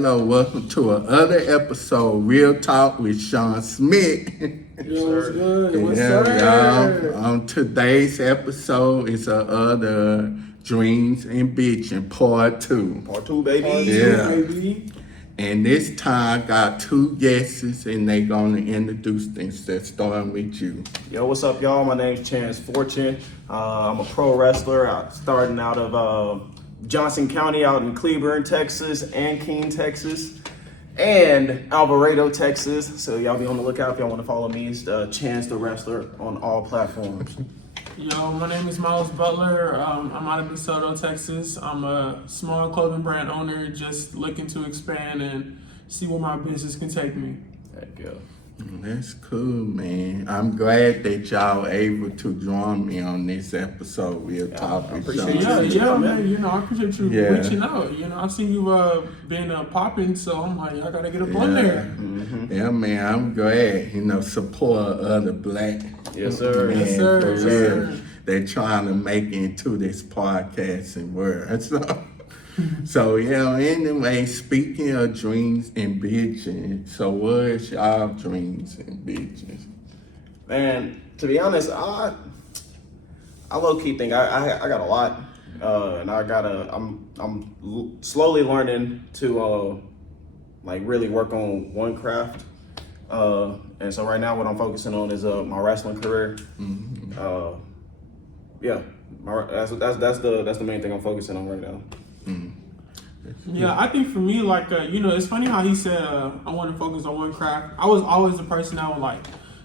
hello. Welcome to another episode, Real Talk with Shawn Smith. Yo, what's good? What's up? up? On today's episode is other Dreams and Bitching Part 2. Part 2, baby. Baby. And this time I got two guests and they gonna introduce themselves, starting with you. Yo, what's up, y'all? My name's Chance Fortune. I'm a pro wrestler starting out of Johnson County out in Cleburne, Texas, and Keene, Texas, and Alvarado, Texas. So y'all be on the lookout if y'all want to follow me. It's Chance the Wrestler on all platforms. Yo, my name is Myles Butler. I'm out of DeSoto, Texas. I'm a small clothing brand owner, just looking to expand and see where my business can take me. Heck yeah. That's cool, man. I'm glad that y'all able to join me on this episode. We'll talk with appreciate Shawn. Yeah, man. I appreciate you Yeah. reaching out. I've seen you been popping, so I'm like, I gotta get up on there. Mm-hmm. Yeah, man, I'm glad, support other black Yes, sir. men, Yes, sir. for Yes, real. sir. They're trying to make it into this podcasting world. So anyway, speaking of dreams and bitching, so what's y'all dreams and bitches? Man, to be honest, I low key think I got a lot, and I'm slowly learning to like really work on one craft, and so right now what I'm focusing on is my wrestling career. Mm-hmm. That's the main thing I'm focusing on right now. Yeah, I think for me, it's funny how he said, I want to focus on one craft. I was always the person that would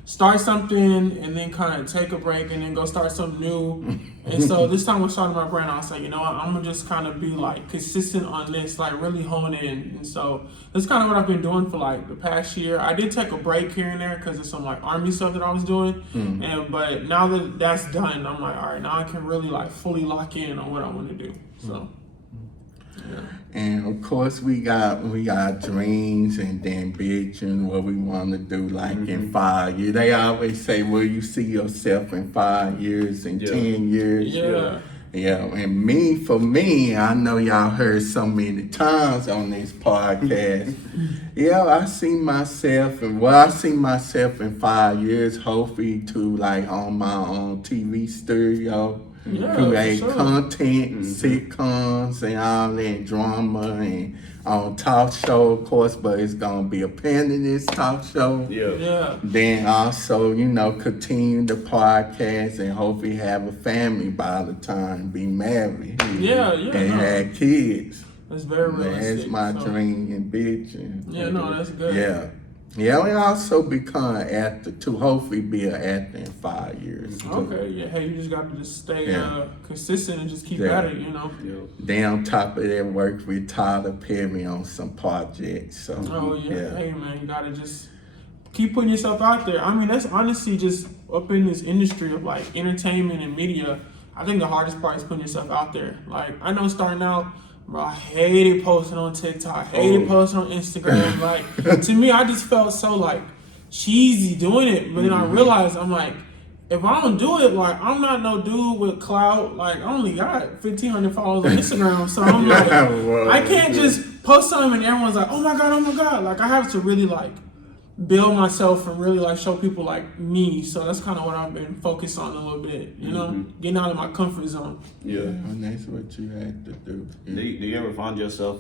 start something and then kind of take a break and then go start something new. And so this time I started my brand, I was like, you know what, I'm gonna just kind of be consistent on this, really hone in. And so that's kind of what I've been doing for the past year. I did take a break here and there because of some army stuff that I was doing. But now that that's done, I'm like, all right, now I can really fully lock in on what I want to do. So. Yeah. And of course we got dreams and ambition, what we want to do in 5 years. They always say, will you see yourself in 5 years and 10 years? Yeah. And for me, I know y'all heard so many times on this podcast. I see myself in 5 years, hopefully to own my own TV studio. Create content, sitcoms, and all that drama, and on talk show, of course, but it's gonna be a pen in this talk show. Yeah. Then also, continue the podcast and hopefully have a family by the time, be married. And have kids. That's very realistic. That's my dream and bitch. That's good. Yeah, we also become an actor to hopefully be an actor in 5 years. Too. Okay, hey, you just got to just stay consistent and just keep at it, Then on top of that, work with Tyler Perry on some projects. So, hey man, you got to just keep putting yourself out there. I mean, that's honestly just up in this industry of entertainment and media. I think the hardest part is putting yourself out there. I know starting out, bro, I hated posting on TikTok. I hated posting on Instagram. To me, I just felt so cheesy doing it. But then I realized I'm if I don't do it, I'm not no dude with clout. I only got 1,500 followers on Instagram. So I'm I can't just post something and everyone's oh my God. I have to really build myself and really show people me. So that's kind of what I've been focused on a little bit, getting out of my comfort zone. Yeah, and that's what you had to do. Do you ever find yourself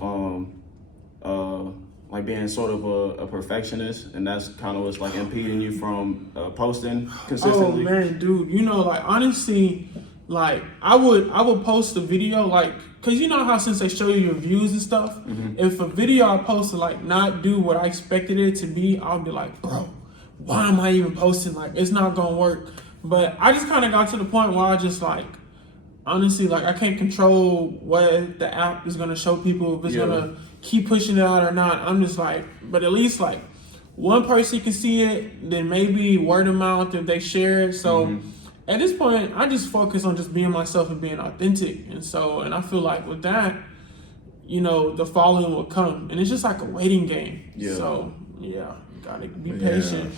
being sort of a perfectionist, and that's kind of what's impeding you from posting consistently? Oh man, dude, honestly, I would post a video cause you know how since they show you your views and stuff, if a video I post to not do what I expected it to be, I'll be bro, why am I even posting? It's not gonna work. But I just kind of got to the point where I just honestly, I can't control what the app is gonna show people, if it's gonna keep pushing it out or not. I'm just but at least one person can see it, then maybe word of mouth if they share it. So at this point, I just focus on just being myself and being authentic. And I feel with that, the following will come. And it's just a waiting game. So, you gotta be patient.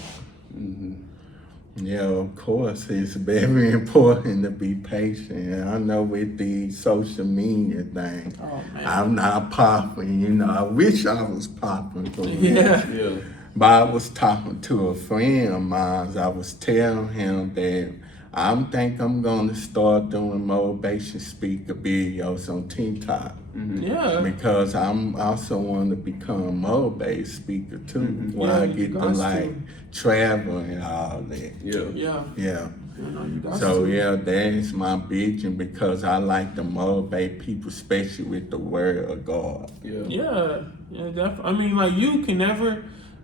Yeah, of course, it's very important to be patient. I know with the social media thing, Oh man. I'm not popping. You know, I wish I was popping for real. Yeah. Yeah. But I was talking to a friend of mine. I was telling him that I'm going to start doing motivation speaker videos on TikTok. Yeah. Because I'm also want to become a motivated speaker too, where Yeah, I you get to got like to. travel and all that. Yeah. Yeah. Yeah. You know, you got So to. yeah, that's my vision because I like to motivate people, especially with the word of God. Yeah. Yeah, definitely. I mean, like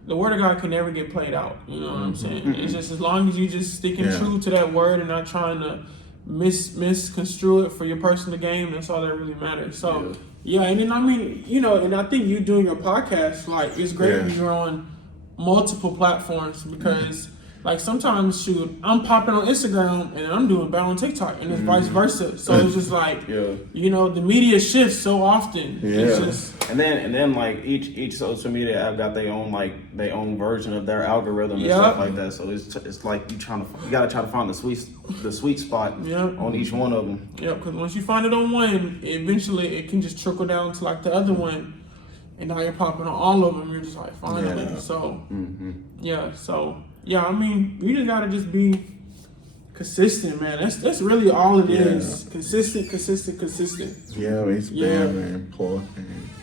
the word of God can never get played out. You know what I'm saying? It's just as long as you just sticking Yeah. true to that word and not trying to misconstrue it for your personal gain. That's all that really matters. So yeah, and then I mean, you know, and I think you doing your podcast, like it's great Yeah. when you're on multiple platforms because. Like sometimes, shoot, I'm popping on Instagram and I'm doing bad on TikTok, and it's vice versa. So it's just like, you know, the media shifts so often. Yeah. It's just, And then like each social media app got their own version of their algorithm and Yep. stuff like that. So it's like you gotta try to find the sweet spot Yep. on each one of them. yeah, because once you find it on one, eventually it can just trickle down to like the other one, and now you're popping on all of them. You're just like, finally. Yeah. So yeah, I mean, you just gotta just be consistent, man. That's really all it is. Consistent. Yeah, it's very important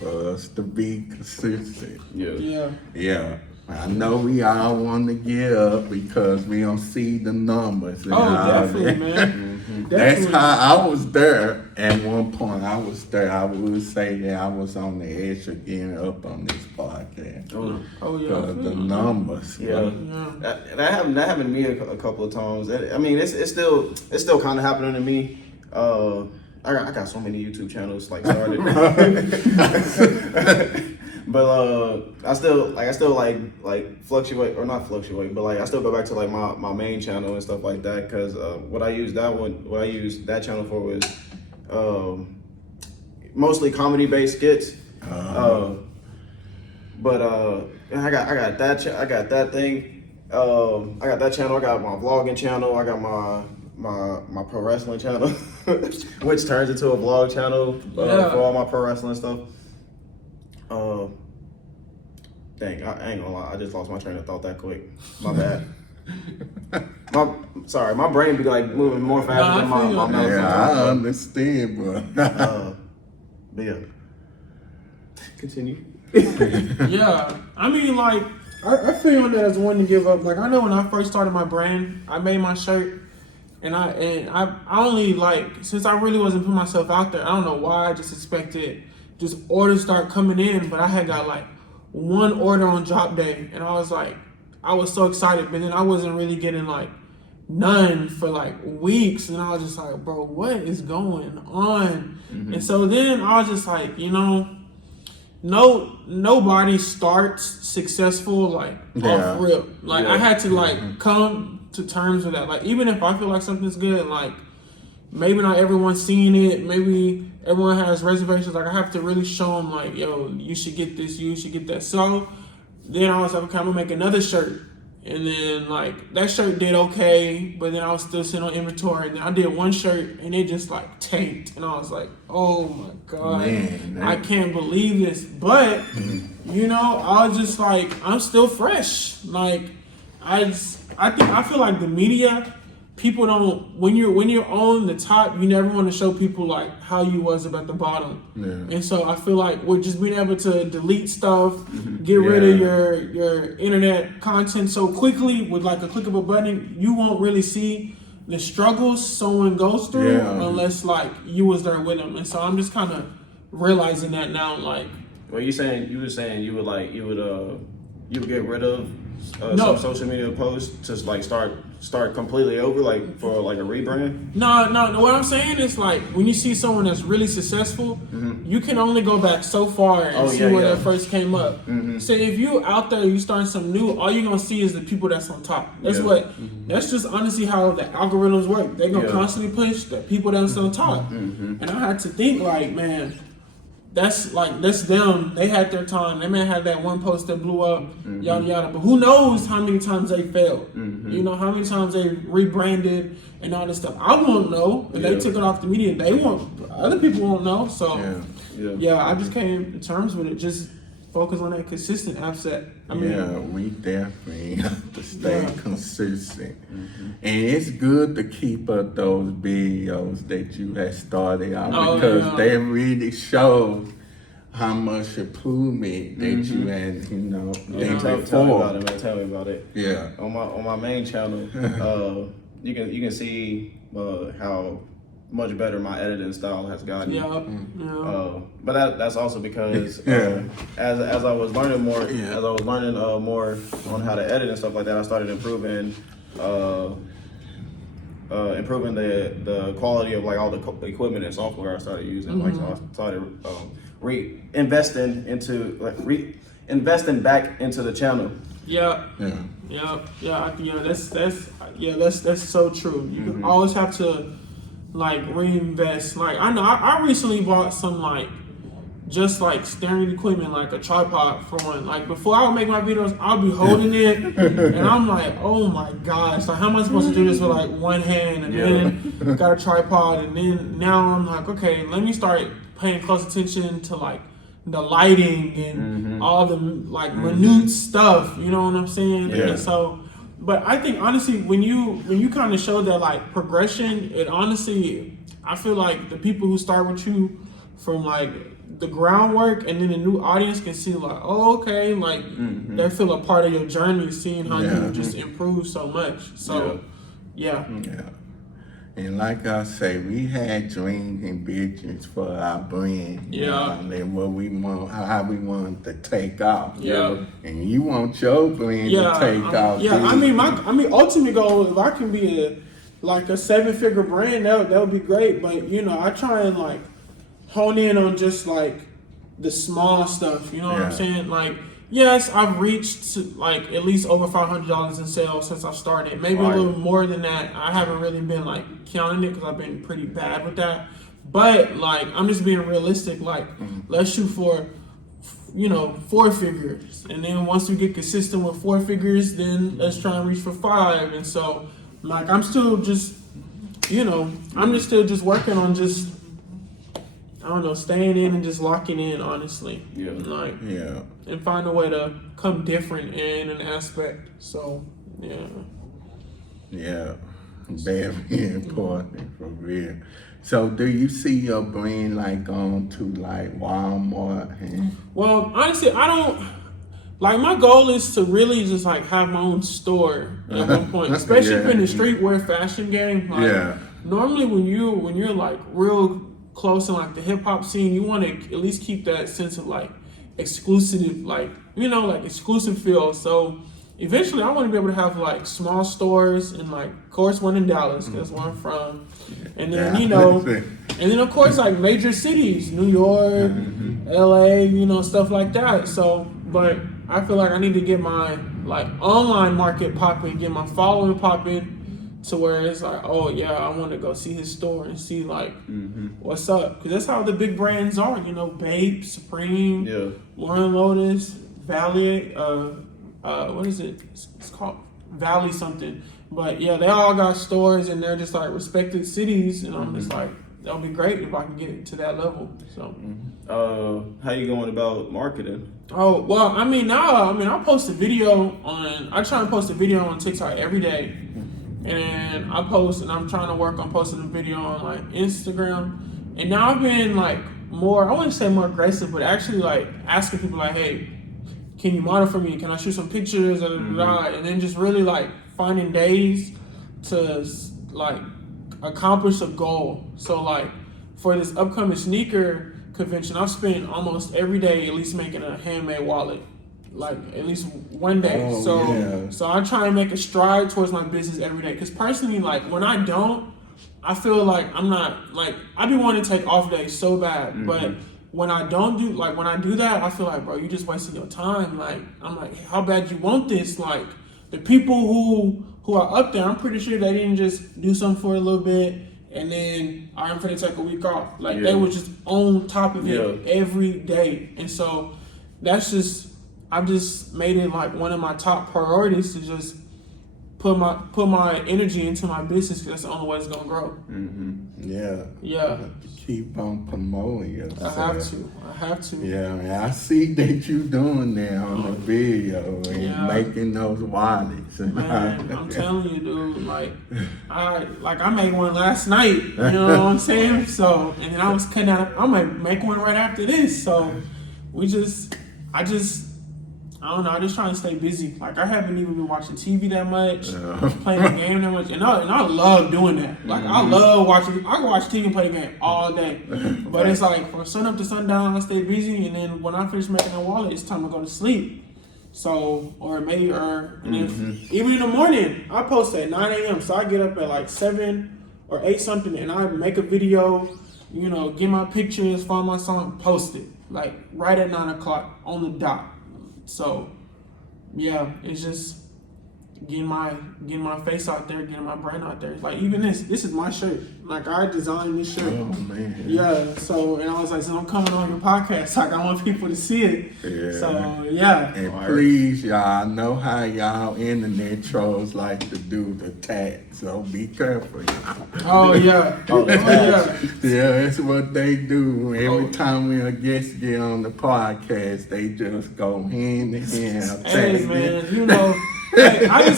for us to be consistent. Yeah. Yeah. I know we all want to get up because we don't see the numbers. And Oh, all definitely, that. man. That's Definitely. how I was there at one point. I was there. I would say that I was on the edge of getting up on this podcast. Oh yeah. Because the numbers. Yeah. That happened to me a couple of times. I mean, it's still kind of happening to me. I got so many YouTube channels like started, but I still fluctuate or not fluctuate, but like I still go back to like my main channel and stuff like that because what I used that channel for was mostly comedy based skits. But I got that thing. I got that channel. I got my vlogging channel. I got my pro wrestling channel, which turns into a vlog channel for all my pro wrestling stuff. Dang, I ain't gonna lie. I just lost my train of thought that quick. My bad. My brain be like moving more fast than my mouth. Yeah, I understand, bro. But yeah, continue. Yeah, I mean, like, I feel on that as one to give up. Like, I know when I first started my brand, I made my shirt, and I only, like, since I really wasn't putting myself out there, I don't know why, I just expected just orders start coming in, but I had got, like, one order on drop day, and I was, like, I was so excited, but then I wasn't really getting, like, none for, like, weeks, and I was just like, bro, what is going on? And so then I was just like, you know, nobody starts successful like off rip. Like I had to like come to terms with that. Like even if I feel like something's good, like maybe not everyone's seeing it, maybe everyone has reservations. Like I have to really show them like, yo, you should get this, you should get that. So then I was like, okay, I'm gonna make another shirt. And then like that shirt did okay, but then I was still sitting on inventory. And then I did one shirt and it just like tanked. And I was like, oh my God, Man. I can't believe this. But you know, I was just like, I'm still fresh. Like I feel like the media, people don't when you're on the top, you never want to show people like how you was about the bottom. Yeah. And so I feel like we're just being able to delete stuff, get rid of your internet content so quickly with like a click of a button, you won't really see the struggles someone goes through unless like you was there with them. And so I'm just kind of realizing that now. Like, Well, you were saying you would get rid of No. some social media posts to like start completely over, like for like a rebrand. No. What I'm saying is like when you see someone that's really successful, you can only go back so far and see where that first came up. So if you out there, you starting something new, all you're gonna see is the people that's on top. That's that's just honestly how the algorithms work. They're gonna constantly push the people that's on top. And I had to think like, man, that's them. They had their time. They may have had that one post that blew up, yada yada. But who knows how many times they failed? You know how many times they rebranded and all this stuff. I won't know if they took it off the media. They won't. Other people won't know. So yeah, I just came to terms with it. Just focus on that consistent asset. We definitely have to stay consistent. And it's good to keep up those videos that you had started out because they really show how much improvement that you had, Tell me about it, man. Tell me about it. Yeah. On my main channel, you can see how much better my editing style has gotten. But that's also because as I was learning more, more on how to edit and stuff like that, I started improving the quality of like all the equipment and software I started using. Like, so I started investing back into the channel. That's so true. You can always have to like reinvest. Like I know I recently bought some like just like steering equipment, like a tripod for one. Like before I would make my videos, I'll be holding it and I'm like, oh my gosh, like how am I supposed to do this with like one hand and then got a tripod and then now I'm like, okay, let me start paying close attention to like the lighting and all the like minute stuff, you know what I'm saying? And so, but I think honestly, when you kind of show that like progression, it honestly, I feel like the people who start with you from like the groundwork and then the new audience can see like, oh, okay, like they feel a part of your journey, seeing how you just improve so much. So, yeah. And like I say, we had dreams and visions for our brand. And what we want, how we want to take off. And you want your brand to take off. I mean, my ultimate goal, if I can be a 7-figure brand, that would be great. But I try and like hone in on just like the small stuff. You know what I'm saying? Like, yes, I've reached like at least over $500 in sales since I've started. Maybe a little more than that. I haven't really been like counting it because I've been pretty bad with that. But like, I'm just being realistic. Like, let's shoot for 4 figures, and then once we get consistent with 4 figures, then let's try and reach for 5. And so, like, I'm still just, I'm just still just working on just, I don't know, staying in and just locking in, honestly. And find a way to come different in an aspect. So, very important, for real. So do you see your brand like going to like Walmart? Well, honestly, I don't, like my goal is to really just like have my own store at one point, especially if in the streetwear fashion game. Like, normally when you're like real close in like the hip hop scene, you want to at least keep that sense of like exclusive, like exclusive feel. So eventually I want to be able to have like small stores and like, of course, one in Dallas, because that's where I'm from, and then and then of course like major cities, New York, LA, stuff like that. So, but I feel like I need to get my like online market popping, get my following popping, to where it's like, oh yeah, I want to go see his store and see like what's up, because that's how the big brands are, Bape, Supreme, Lauren Lotus, Valley, what is it? It's called Valley something. But yeah, they all got stores and they're just like respected cities, and I'm just like, that would be great if I can get to that level. So, how you going about marketing? Oh well, I post a video on. I try and post a video on TikTok every day. And I post, and I'm trying to work on posting a video on like Instagram. And now I've been like more, I wouldn't say more aggressive, but actually like asking people like, hey, can you model for me? Can I shoot some pictures? And then just really like finding days to like accomplish a goal. So like for this upcoming sneaker convention, I've spent almost every day at least making a handmade wallet. Like at least one day. So I try and make a stride towards my business every day. Because personally, like when I don't, I feel like I'm not, like I be wanting to take off days so bad. But when I don't do, like when I do that, I feel like, bro, you just wasting your time. Like I'm like, how bad you want this? Like the people who are up there, I'm pretty sure they didn't just do something for a little bit and then I'm gonna take a week off. Like they were just on top of it every day. And so that's just, I've just made it like one of my top priorities to just put my energy into my business, because that's the only way it's gonna grow. Yeah. Yeah. Keep on promoting yourself. I have to. Yeah, man. I see that you doing that on the video and making those wallets. Man, I'm telling you, dude. Like I made one last night. You know what I'm saying? So, and then I was cutting out. I might make one right after this. So, I don't know. I just trying to stay busy. Like, I haven't even been watching TV that much, playing the game that much, and I love doing that. Like, I love watching. I can watch TV and play the game all day, but it's like from sun up to sundown, I stay busy, and then when I finish making that wallet, it's time to go to sleep. So, and then even in the morning, I post at 9 a.m. So I get up at like 7 or 8 something, and I make a video. You know, get my pictures, find my song, post it like right at 9 o'clock on the dot. So, yeah, it's just getting my face out there, getting my brand out there. Like, even this is my shirt. Like, I designed this shirt. Oh, man. Yeah. So, and I was like, so I'm coming on your podcast. Like, I want people to see it. Yeah. So, yeah. And please, y'all, I know how y'all internet trolls like to do the tag, so be careful, y'all. Oh, yeah. Yeah. Yeah, that's what they do. Every time we a guest get on the podcast, they just go hand in hand. Hey, man, you know, I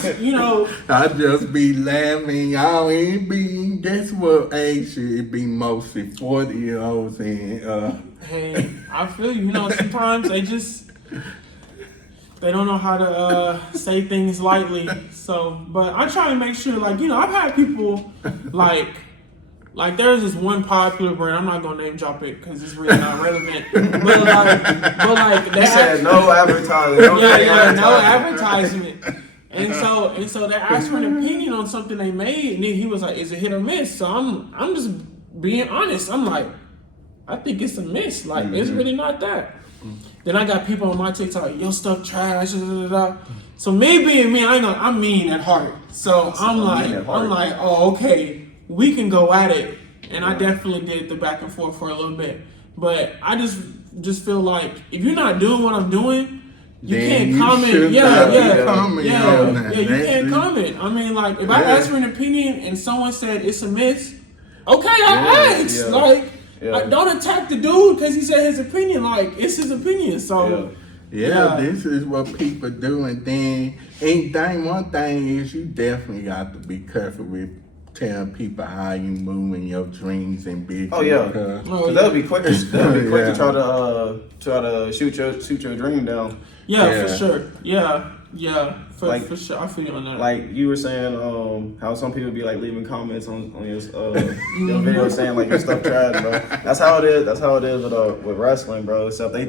just be laughing. Y'all ain't be, guess what age should it be? Mostly 40-year-olds and hey, I feel you. You know, sometimes they don't know how to say things lightly. So, but I try to make sure, like, you know, I've had people like there's this one popular brand. I'm not gonna name drop it because it's really not relevant. but like they said no advertising. No advertisement. And so they asked for an opinion on something they made, and then he was like, "Is it hit or miss?" So I'm just being honest. I'm like, I think it's a miss. Like, it's really not that. Then I got people on my TikTok, your stuff trash. So me being me, I'm mean at heart. So I'm like, oh, okay, we can go at it. And I definitely did the back and forth for a little bit. But I just feel like if you're not doing what I'm doing, you can't comment. You can't comment. I mean, like, if I ask for an opinion and someone said it's a miss, okay, I asked. Don't attack the dude because he said his opinion. Like, it's his opinion. So, this is what people do. And then, one thing is you definitely got to be careful with telling people how you move in your dreams and business. Oh yeah, because that'll be quick. That'll be quick to try to shoot your dream down. Yeah, for sure. Yeah, for sure. I feel you on that. Like you were saying, how some people be like leaving comments on your video saying like your stuff trash, bro. That's how it is. That's how it is with wrestling, bro. Except they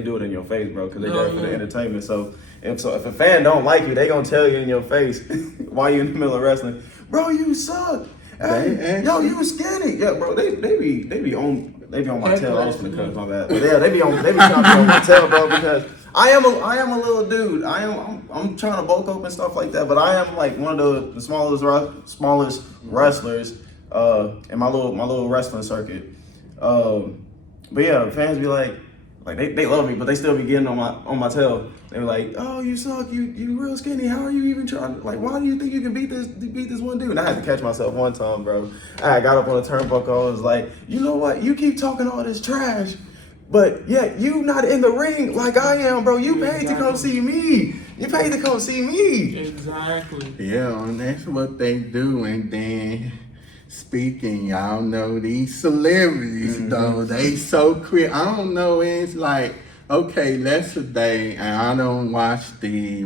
do it in your face, bro, because they do it for the entertainment. So if a fan don't like you, they gonna tell you in your face while you in the middle of wrestling, bro, you suck. Hey, yo, you skinny. Yeah, bro. They be on my tail. I was gonna cut my bad. But yeah, they be trying to be on my tail, bro, because I am a little dude. I'm trying to bulk up and stuff like that, but I am like one of the smallest wrestlers in my little wrestling circuit. But yeah, fans be like they love me, but they still be getting on my tail. They were like, "Oh, you suck. You real skinny. How are you even trying? Like, why do you think you can beat this one dude?" And I had to catch myself one time, bro. I got up on the turnbuckle. I was like, "You know what? You keep talking all this trash, but yet you not in the ring like I am, bro. You paid to come see me. You paid to come see me." Exactly. Yeah, and that's what they do. And then, speaking, y'all know these celebrities, though, they so quick. I don't know, it's like, okay, let's day, and I don't watch the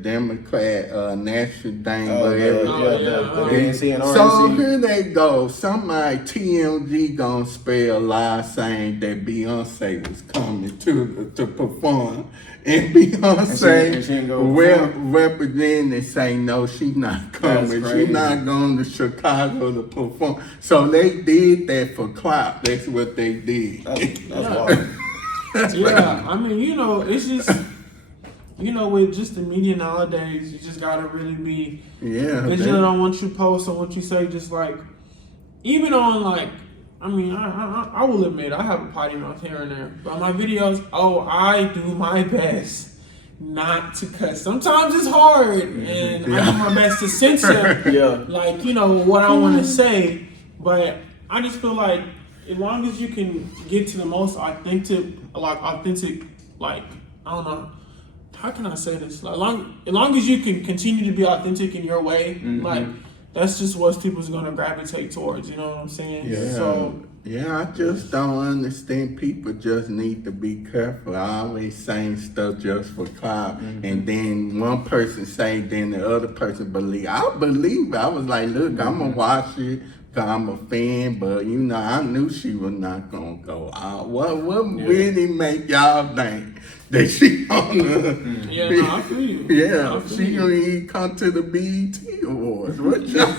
Democrat national thing, the ANC and RNC. So here they go. Somebody TMZ gonna spell a lie saying that Beyonce was coming to perform, and Beyonce representing and saying no, she's not coming. She's not going to Chicago to perform. So they did that for clout. That's what they did. That's wild. Yeah, I mean, you know, it's just, you know, with just the media nowadays, you just gotta really be vigilant on what you post and what you say. Just like, even on like, I mean, I will admit I have a potty mouth here and there, but my videos, I do my best not to cuss. Sometimes it's hard, and I do my best to censor, like, you know, what I want to say. But I just feel like as long as you can get to the most authentic, like, I don't know, how can I say this? Like, as long as you can continue to be authentic in your way, like, that's just what people's gonna gravitate towards. You know what I'm saying? Yeah. So. Yeah, I just don't understand. People just need to be careful. I always saying stuff just for clout, and then one person say, then the other person believe. I believe it. I was like, look, I'm gonna watch it because I'm a fan, but you know, I knew she was not gonna go out. What really make y'all think that she gonna? Yeah, no, I feel you. Yeah, she gonna even come to the BET Awards. What y'all?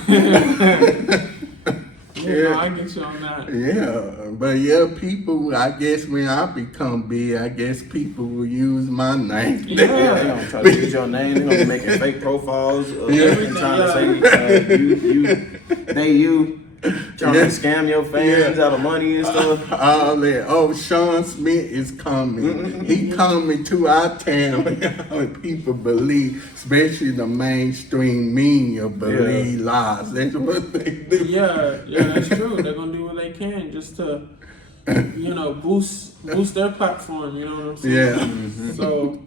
Yeah, no, I get you on that. Yeah, but yeah, people, I guess when I become big, I guess people will use my name. They're gonna try to use your name. They're gonna be making fake profiles of everything, trying to say you, trying to scam your fans out of money and stuff. All that. Oh, Shawn Smith is coming. He coming to our town. People believe, especially the mainstream media, believe lies. That's what they do. Yeah, that's true. They're gonna do what they can just to, you know, boost their platform. You know what I'm saying? Yeah. So,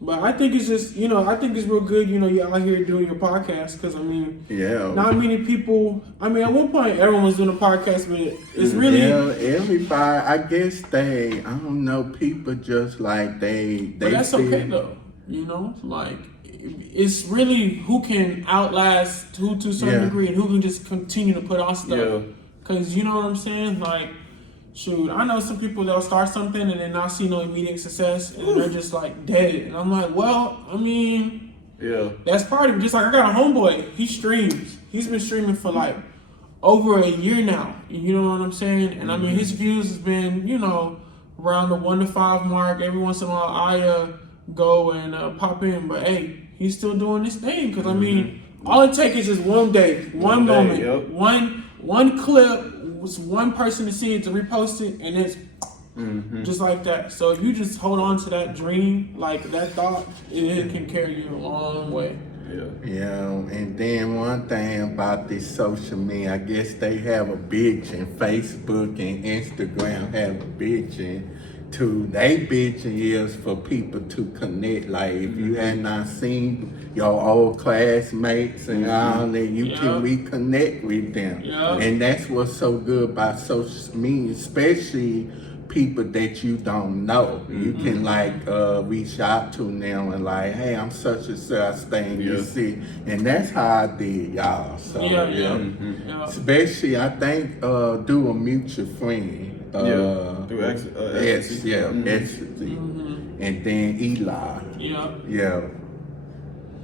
but I think it's just, you know, I think it's real good. You know, you're out here doing your podcast because I mean, not many people. I mean, at one point everyone was doing a podcast, but it's really everybody. I guess I don't know. People just like they. But that's okay though. You know, like. It's really who can outlast who to a certain degree and who can just continue to put on stuff. Because you know what I'm saying? Like, shoot, I know some people that'll start something and then not see no immediate success and they're just like dead. And I'm like, well, I mean, that's part of it. Just like I got a homeboy, he streams. He's been streaming for like over a year now. You know what I'm saying? And I mean, his views has been, you know, around the 1 to 5 mark. Every once in a while, I go and pop in, but hey, he's still doing this thing because I mean, all it takes is just one day, one moment, one clip, one person to see it, to repost it, and it's just like that. So if you just hold on to that dream, like that thought, it can carry you a long way. Yeah, and then one thing about this social media, I guess they have a bitching. Facebook and Instagram have a bitching. They bitching is for people to connect. Like if you had not seen your old classmates and all that, you can reconnect with them. And that's what's so good about social media, especially people that you don't know. You can like reach out to them and like, hey, I'm such and such thing you see. And that's how I did, y'all. So especially I think do a mutual friend. Through ecstasy. And then Eli.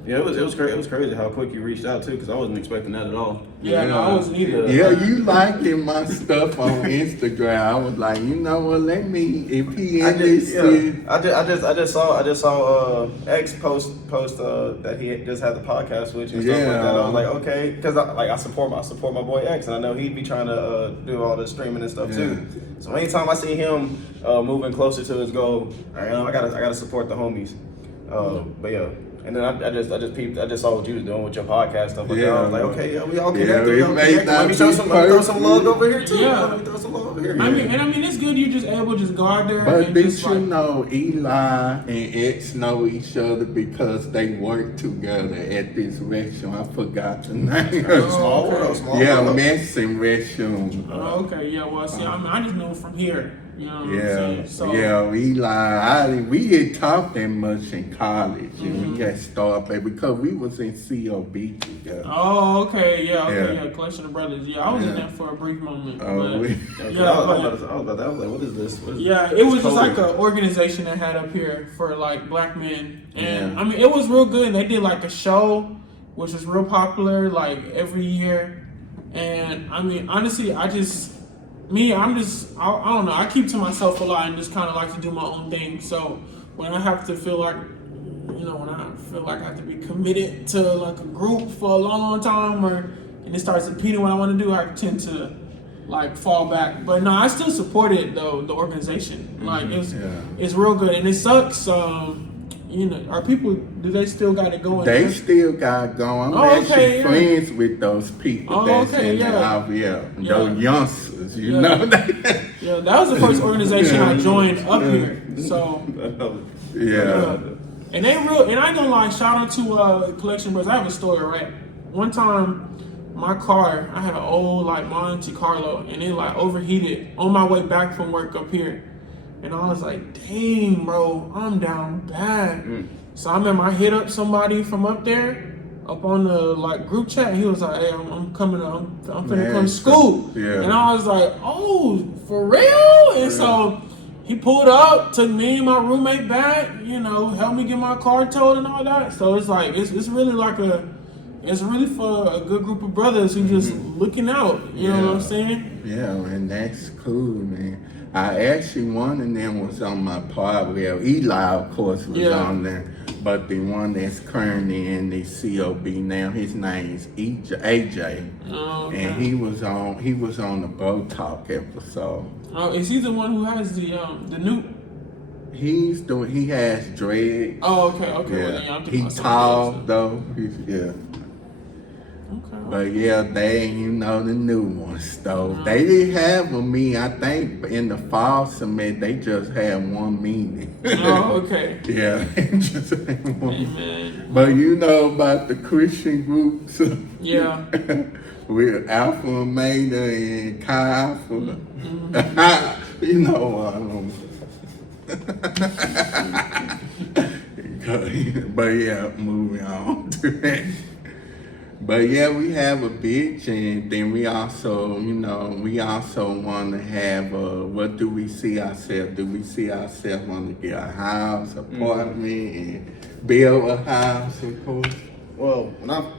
Yeah, it was crazy. It was crazy how quick you reached out too, because I wasn't expecting that at all. Yeah, no, I wasn't either. Yeah, you liking my stuff on Instagram. I was like, you know what? Let me. If he in this, I just saw X post that he just had the podcast with you and stuff like that. I was like, okay, because I support my boy X, and I know he'd be trying to do all the streaming and stuff too. So anytime I see him moving closer to his goal, I gotta support the homies. But yeah. And then I just saw what you was doing with your podcast stuff like that. I was like, okay, we all connected. Let me throw some love over here too. Let me throw some love over here. I mean, it's good you just able to just go out there. But and did just, you know Eli and X know each other because they work together at this restaurant? I forgot the name. Small world. Messing restaurant. Oh, okay, yeah. Well, see, I just know from here. You know what I'm saying? So, Eli, we didn't talk that much in college, and we got started because we was in COB together. Oh, okay, yeah, Collection of Brothers. Yeah, I was in there for a brief moment. I was like, what is this? It was just like an organization that had up here for like black men, and I mean, it was real good. And they did like a show, which was real popular, like every year. And I mean, honestly, I don't know. I keep to myself a lot and just kind of like to do my own thing. So when I have to feel like, when I feel like I have to be committed to like a group for a long time, and it starts impeding what I want to do, I tend to like fall back. But no, I still supported though the organization. Like it's real good, and it sucks. you know, do they still got it going? They there? still got going. I'm Oh, actually okay, yeah. friends with those people Oh, that's okay, in yeah. the outfield. Yeah. Those youngsters, you Yeah. know. Yeah, that was the first organization I joined up here. So Yeah. and they real, and I ain't gonna lie, shout out to Collection Bros. I have a story, right? One time, my car, I had an old like Monte Carlo, and it like overheated on my way back from work up here, and I was like, dang, bro, I'm down bad. So I remember I hit up somebody from up there, up on the like group chat, and he was like, hey, I'm coming up, I'm finna come to school. Yeah. And I was like, oh, for real? And so he pulled up, took me and my roommate back, you know, helped me get my car towed and all that. So it's like, it's really like it's really for a good group of brothers who just looking out, you know what I'm saying? Yeah, and that's cool, man. I actually, one of them was on my part. Well, Eli, of course, was on there. But the one that's currently in the COB now, his name is AJ. Oh, okay. And he was on the Bro Talk episode. Oh, is he the one who has the new? He has dreads. Oh, okay. Well, Yeah. then I'm thinking He's about tall somebody though. Yeah. Okay. But yeah, they the new ones though. They didn't have a meeting. I think in the fall summit they just had one meeting. Oh, okay. Yeah, just had one. Amen. But you know about the Christian groups. Yeah. With Alpha Omega and Chi Alpha. You know but yeah, moving on to that. But yeah, we have a bitch, and then we also want to have what do we see ourselves? Do we see ourselves want to get a house, apartment, and build a house, of course? Well, when I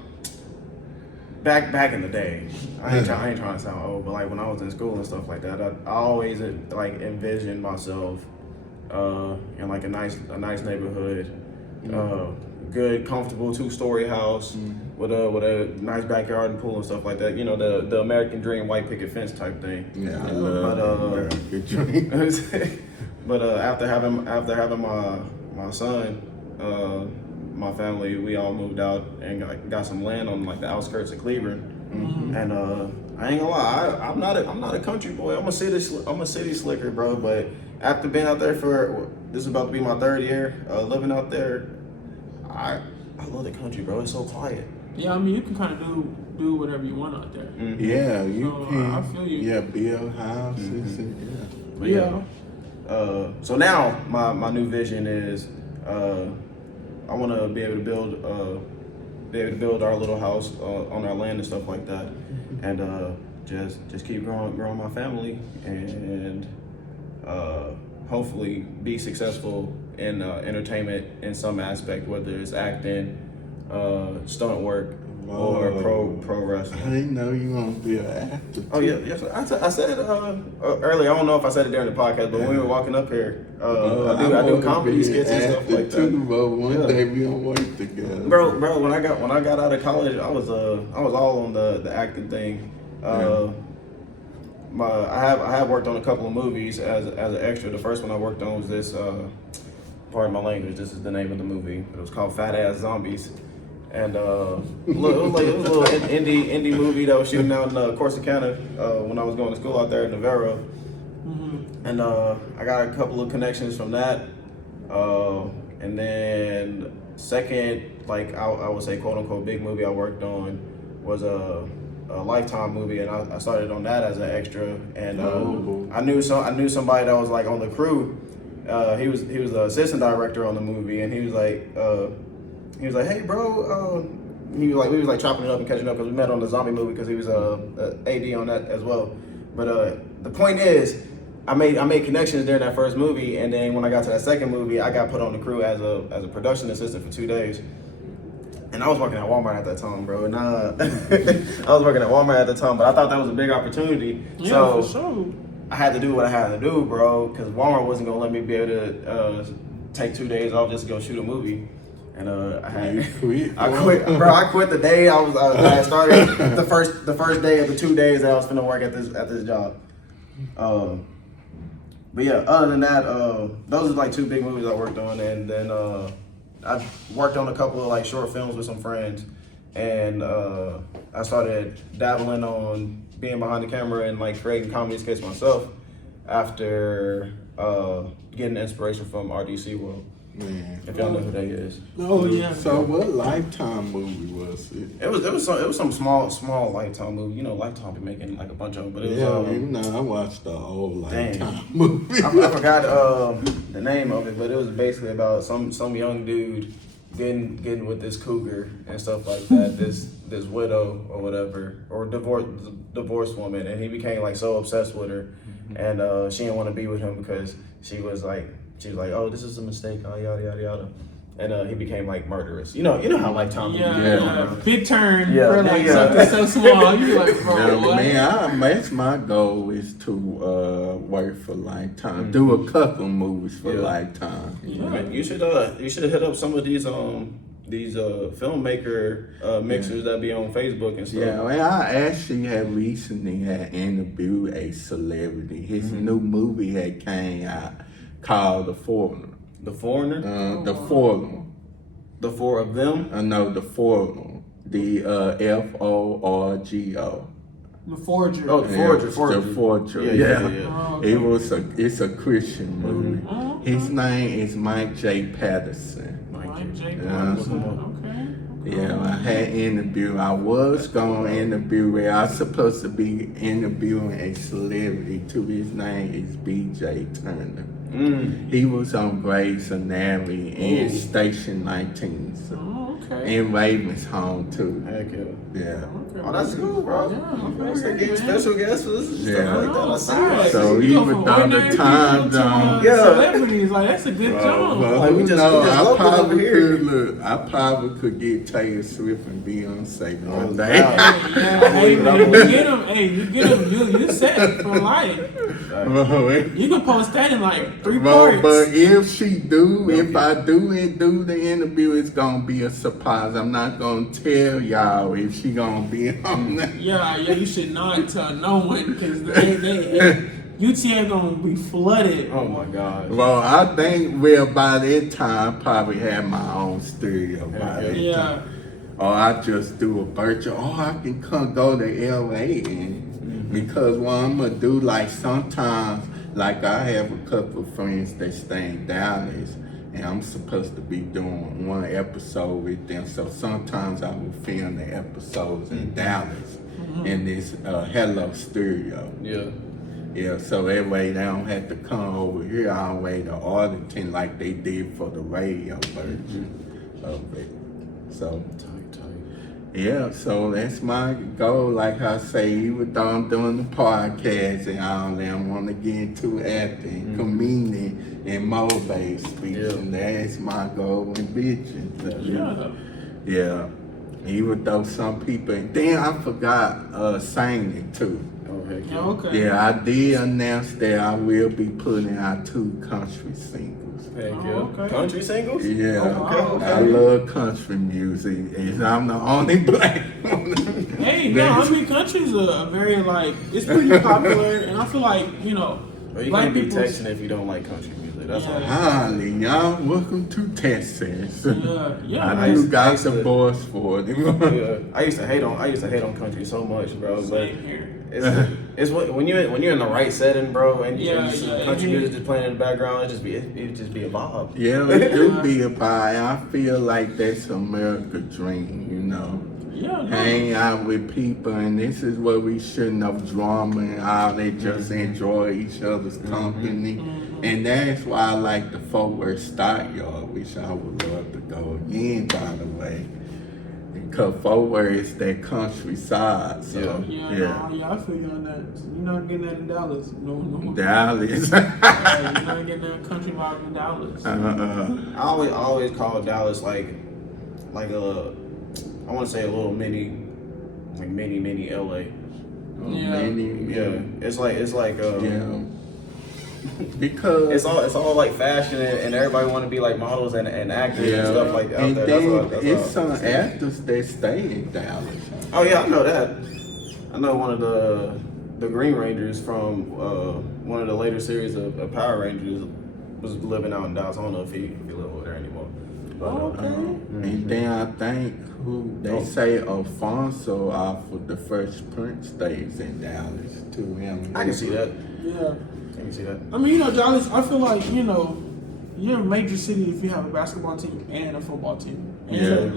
back in the day, I ain't trying to sound old, but like when I was in school and stuff like that, I always like envisioned myself in like a nice neighborhood, good, comfortable 2-story house with a nice backyard and pool and stuff like that. You know, the American dream, white picket fence type thing. Yeah, I love American dream. But after having my son, my family, we all moved out and got some land on like the outskirts of Cleveland. And I ain't gonna lie, I'm not a country boy. I'm a city slicker, bro. But after being out there this is about to be my 3rd year living out there, I love the country, bro. It's so quiet. Yeah, I mean, you can kind of do whatever you want out there. Yeah, you can. I feel you. Yeah, build houses and But yeah. So now my new vision is I want to be able to build our little house on our land and stuff like that, and just keep growing my family, and hopefully be successful in entertainment in some aspect, whether it's acting, stunt work, or pro wrestling. I didn't know you want to be an actor. Oh yeah, yes. I said it earlier. I don't know if I said it during the podcast, but when we were walking up here, I do comedy skits and stuff like that. Too, but one day we gonna work together. Bro, when I got out of college, I was all on the acting thing. I have worked on a couple of movies as an extra. The first one I worked on was this. Pardon my language. This is the name of the movie. It was called Fat Ass Zombies. And it was a little indie movie that was shooting out in Corsicana when I was going to school out there in Navarro. And I got a couple of connections from that. And then second, like I would say, quote unquote, big movie I worked on was a Lifetime movie, and I started on that as an extra. And I knew somebody that was like on the crew. He was the assistant director on the movie, and he was like, hey bro, we was like chopping it up and catching up because we met on the zombie movie because he was AD on that as well. But the point is, I made connections during that first movie, and then when I got to that second movie, I got put on the crew as a production assistant for 2 days. And I was working at Walmart at that time, bro. And I was working at Walmart at the time, but I thought that was a big opportunity. Yeah, so for sure. I had to do what I had to do, bro, because Walmart wasn't gonna let me be able to take 2 days off just to go shoot a movie. And I quit the day I started the first day of the 2 days that I was finna work at this job. But yeah, other than that, those are like 2 big movies I worked on, and then I worked on a couple of like short films with some friends, and I started dabbling on being behind the camera and like creating comedy skits myself after getting inspiration from RDC World. Man. If y'all know who that is. Oh yeah. So what Lifetime movie was it? It was some small Lifetime movie. You know, Lifetime be making like a bunch of them, but it was I watched the old Dang. Lifetime movie. I forgot the name of it, but it was basically about some young dude getting with this cougar and stuff like that. this widow or whatever, or divorced woman, and he became like so obsessed with her, and she didn't want to be with him because she was like, oh, this is a mistake, oh, yada yada yada. And he became like murderous. You know how Lifetime movies Yeah. Big turn Yeah, for like yeah. something so small. You like, bro, Yeah, what? man, that's my goal is to work for Lifetime. Do a couple movies for Yeah. Lifetime. Yeah. Man, you should hit up some of these filmmaker mixers that be on Facebook and stuff. Yeah, well, I actually have recently had interviewed a celebrity. His new movie had came out called The Foreigner. The Foreigner, The Foreigner. the four of them. No, The Foreigner. The FORGO. The Forger. Oh, The Forger. The Forger. Yeah. Oh, okay. It's a Christian movie. Oh, His name is Mike J. Patterson. Mike J. Yeah. Patterson. Okay. Yeah, I had interview. I was going to interview where I was supposed to be interviewing a celebrity too. His name is B.J. Turner. He was on Grey's Anatomy and Station 19. So. Oh, okay. And Raven's home too. Heck yeah. Yeah. Okay. Oh, that's cool, bro. Yeah, They okay, get man. special guests and Yeah. stuff like that. I see Alright. that. So You go even from though the ordinary time people to, zone- Yeah. celebrities, like that's a good job. Like, we just I local over probably here. could look. I probably could get Taylor Swift and Beyonce one Oh, day. wow. Yeah, hey man, you get him, you set for life. You can post that in like 3 parts. But if I do the interview, it's gonna be a surprise. I'm not gonna tell y'all if she gonna be on that. Yeah, you should not tell no one because UTA gonna be flooded. Oh my God. Well, I think by that time probably have my own studio by that time. Yeah. Or I just do a virtual. Or I can go to LA because what I'm gonna do, like sometimes, like I have a couple of friends that stay in Dallas, and I'm supposed to be doing one episode with them. So sometimes I will film the episodes in Dallas in this Hello Studio. Yeah. Yeah, so that way they don't have to come over here all the way to Arlington like they did for the radio version of it. So, Tight. yeah, so that's my goal. Like I say, even though I'm doing the podcast and all that, I want to get into acting, comedian, and mobile speech. Yeah. And that's my goal and vision. So, Yeah. yeah. Even though some people, and then I forgot singing too. Oh heck Yeah, yeah. okay. Yeah, I did announce that I will be putting out 2 country singles. Heck Oh, yeah. okay. Country singles? Yeah, Okay. I love country music, and I'm the only black one. Hey, no, I mean country's a very like it's pretty popular, and I feel like Well, you black can't be people. texting if you don't like country music. That's all. Yeah. Hi, y'all. Welcome to Texas. Yeah, I man. do got used the to- voice for it. Yeah, I used to hate on country so much, bro. But Same here. it's when you're in the right setting, bro, and Yeah, you see yeah, country yeah. music just playing in the background, it just be a vibe. Yeah, it do be a vibe. I feel like that's America's dream, Yeah, no. Hang out with people, and this is where we shouldn't have drama and all. They just enjoy each other's company. And that's why I like the Fort Worth Stockyard, which I would love to go again, by the way. Because Fort Worth is that countryside, so Yeah, I feel you on that. You're not getting that in Dallas. No. Dallas. You're not getting that country vibe in Dallas. I always call Dallas like I want to say a little mini LA. Yeah. Yeah, it's like Yeah. Because it's all like fashion and everybody want to be like models and actors and stuff like that. and out there. then That's it's all. some actors that stay in Dallas. Oh yeah, I know that. I know one of the Green Rangers from one of the later series of Power Rangers was living out in Dallas. I don't know if he live over there anymore. But, Okay. And then I think who they say Alfonso off of the Fresh Prince stays in Dallas too. Him. I can see that. Yeah. I can see that. I mean, Dallas, I feel like, you're a major city if you have a basketball team and a football team. And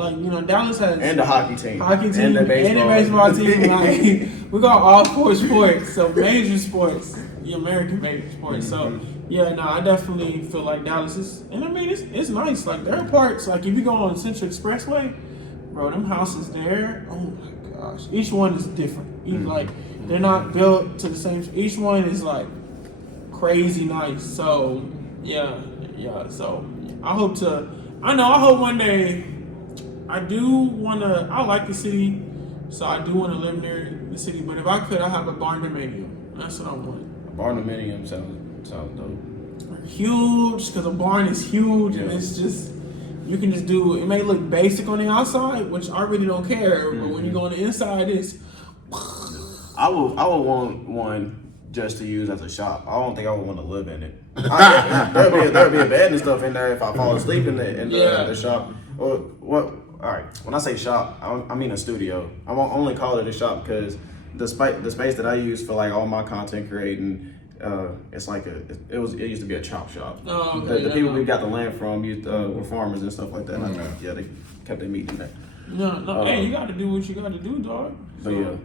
Dallas has And the hockey team. and the baseball team. Like, we got all 4 sports, so major sports, the American major sports. So I definitely feel like Dallas is, and I mean it's nice. Like there are parts, like if you go on Central Expressway, bro, them houses there. Oh my gosh, each one is different. Like they're not built to the same. Each one is like crazy nice. So yeah. So I hope one day. I like the city, so I do want to live near the city. But if I could, I have a barndominium. That's what I want. Barndominium sounds dope. Huge, because a barn is huge, and it's just, you can just do, it may look basic on the outside, which I really don't care, but when you go on the inside, it's... I would want one just to use as a shop. I don't think I would want to live in it. There'd be a bed and stuff in there if I fall asleep in the shop. Or what? All right. When I say shop, I mean a studio. I won't only call it a shop because the space that I use for like all my content creating, it's like it used to be a chop shop. Oh, okay. The people we got the land from were farmers and stuff like that. They kept their meat in there. No. Hey, you got to do what you got to do, dog. So,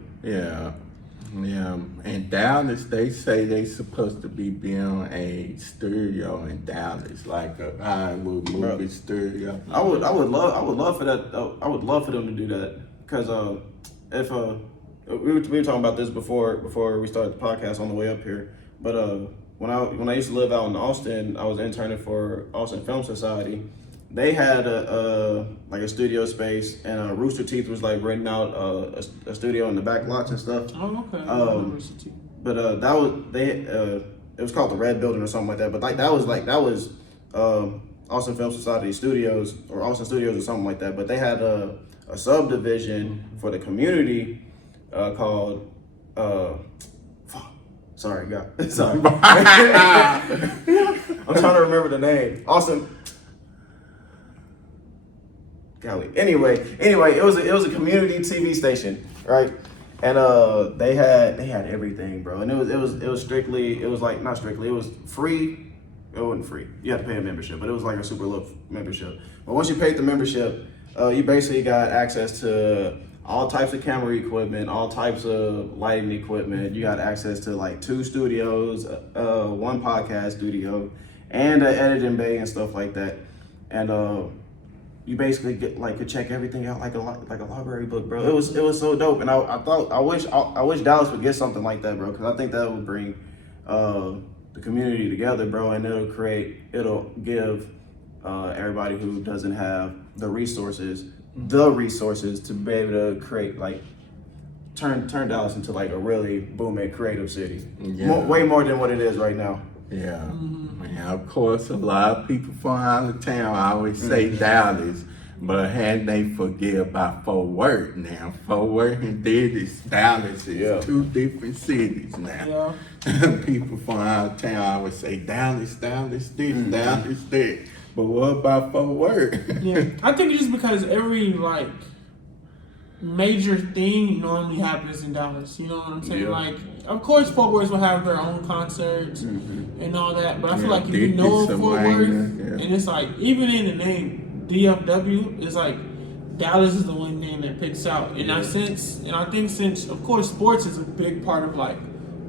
Yeah, in Dallas, they say they supposed to be building a studio in Dallas, like a Hollywood movie studio. I would love for that. I would love for them to do that because if we were talking about this before we started the podcast on the way up here. But when I used to live out in Austin, I was interning for Austin Film Society. They had a studio space, and Rooster Teeth was like renting out a studio in the back lots and stuff. Oh, okay. But that was it was called the Red Building or something like that. But that was Austin Film Society Studios or Austin Studios or something like that. But they had a subdivision for the community called sorry. I'm trying to remember the name. Austin. Golly. Anyway, it was a community TV station, right? And they had everything, bro. And it was strictly, it was like not strictly, it was free. It wasn't free. You had to pay a membership, but it was like a super low membership. But once you paid the membership, you basically got access to all types of camera equipment, all types of lighting equipment. You got access to like 2 studios, 1 podcast studio, and an editing bay and stuff like that. And you basically could check everything out like a library book, bro. It was so dope, and I wish Dallas would get something like that, bro, because I think that would bring the community together, bro, and it'll give everybody who doesn't have the resources to be able to create turn Dallas into like a really booming creative city, way more than what it is right now. Yeah. Yeah, of course, a lot of people from out of town always say Dallas, but had they forget about Fort Worth now. Fort Worth and Dallas is 2 different cities now. Yeah. People from out of town always say Dallas this, Dallas that. But what about Fort Worth? Yeah, I think it's just because every major thing normally happens in Dallas. You know what I'm saying? Yeah. Like, of course, Fort Worth will have their own concerts and all that, but I feel like if you know Fort Worth, and it's like even in the name DFW, it's like Dallas is the one name that picks out. And I think since of course sports is a big part of like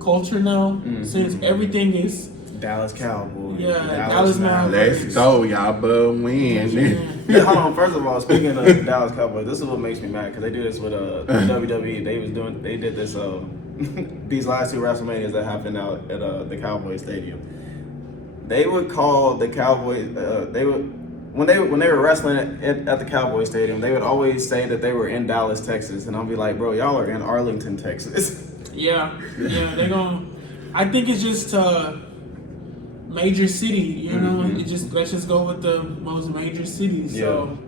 culture now, since everything is Dallas Cowboys. Yeah, Dallas Mavericks. Let's go, y'all better win. Yeah, hold on. First of all, speaking of Dallas Cowboys, this is what makes me mad because they do this with WWE. They did this these last 2 WrestleManias that happened out at the Cowboys Stadium. They would call the Cowboys. When they were wrestling at the Cowboys Stadium, they would always say that they were in Dallas, Texas, and I'll be like, bro, y'all are in Arlington, Texas. Yeah, they're gonna. I think it's just major city, you know. Let's just go with the most major cities. Yeah. So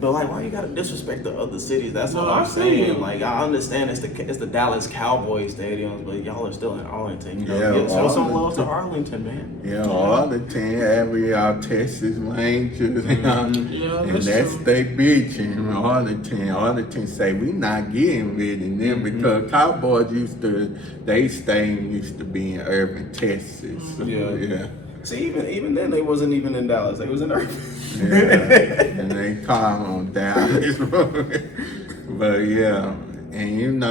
But like, why you gotta disrespect the other cities? That's No, what I I'm feel you. saying. Like, I understand it's the Dallas Cowboys stadiums, but y'all are still in Arlington. You know, Yeah, show some love to Arlington. Arlington, man. Yeah, all the 10 every Texas Rangers, Yeah, and that's that's true. they bitch, and all the 10 say we not getting rid of them because Cowboys they staying used to be in Irving, Texas. So, yeah. See, even then, they wasn't even in Dallas. They was in Irving. Yeah, and they call on Dallas, but yeah, and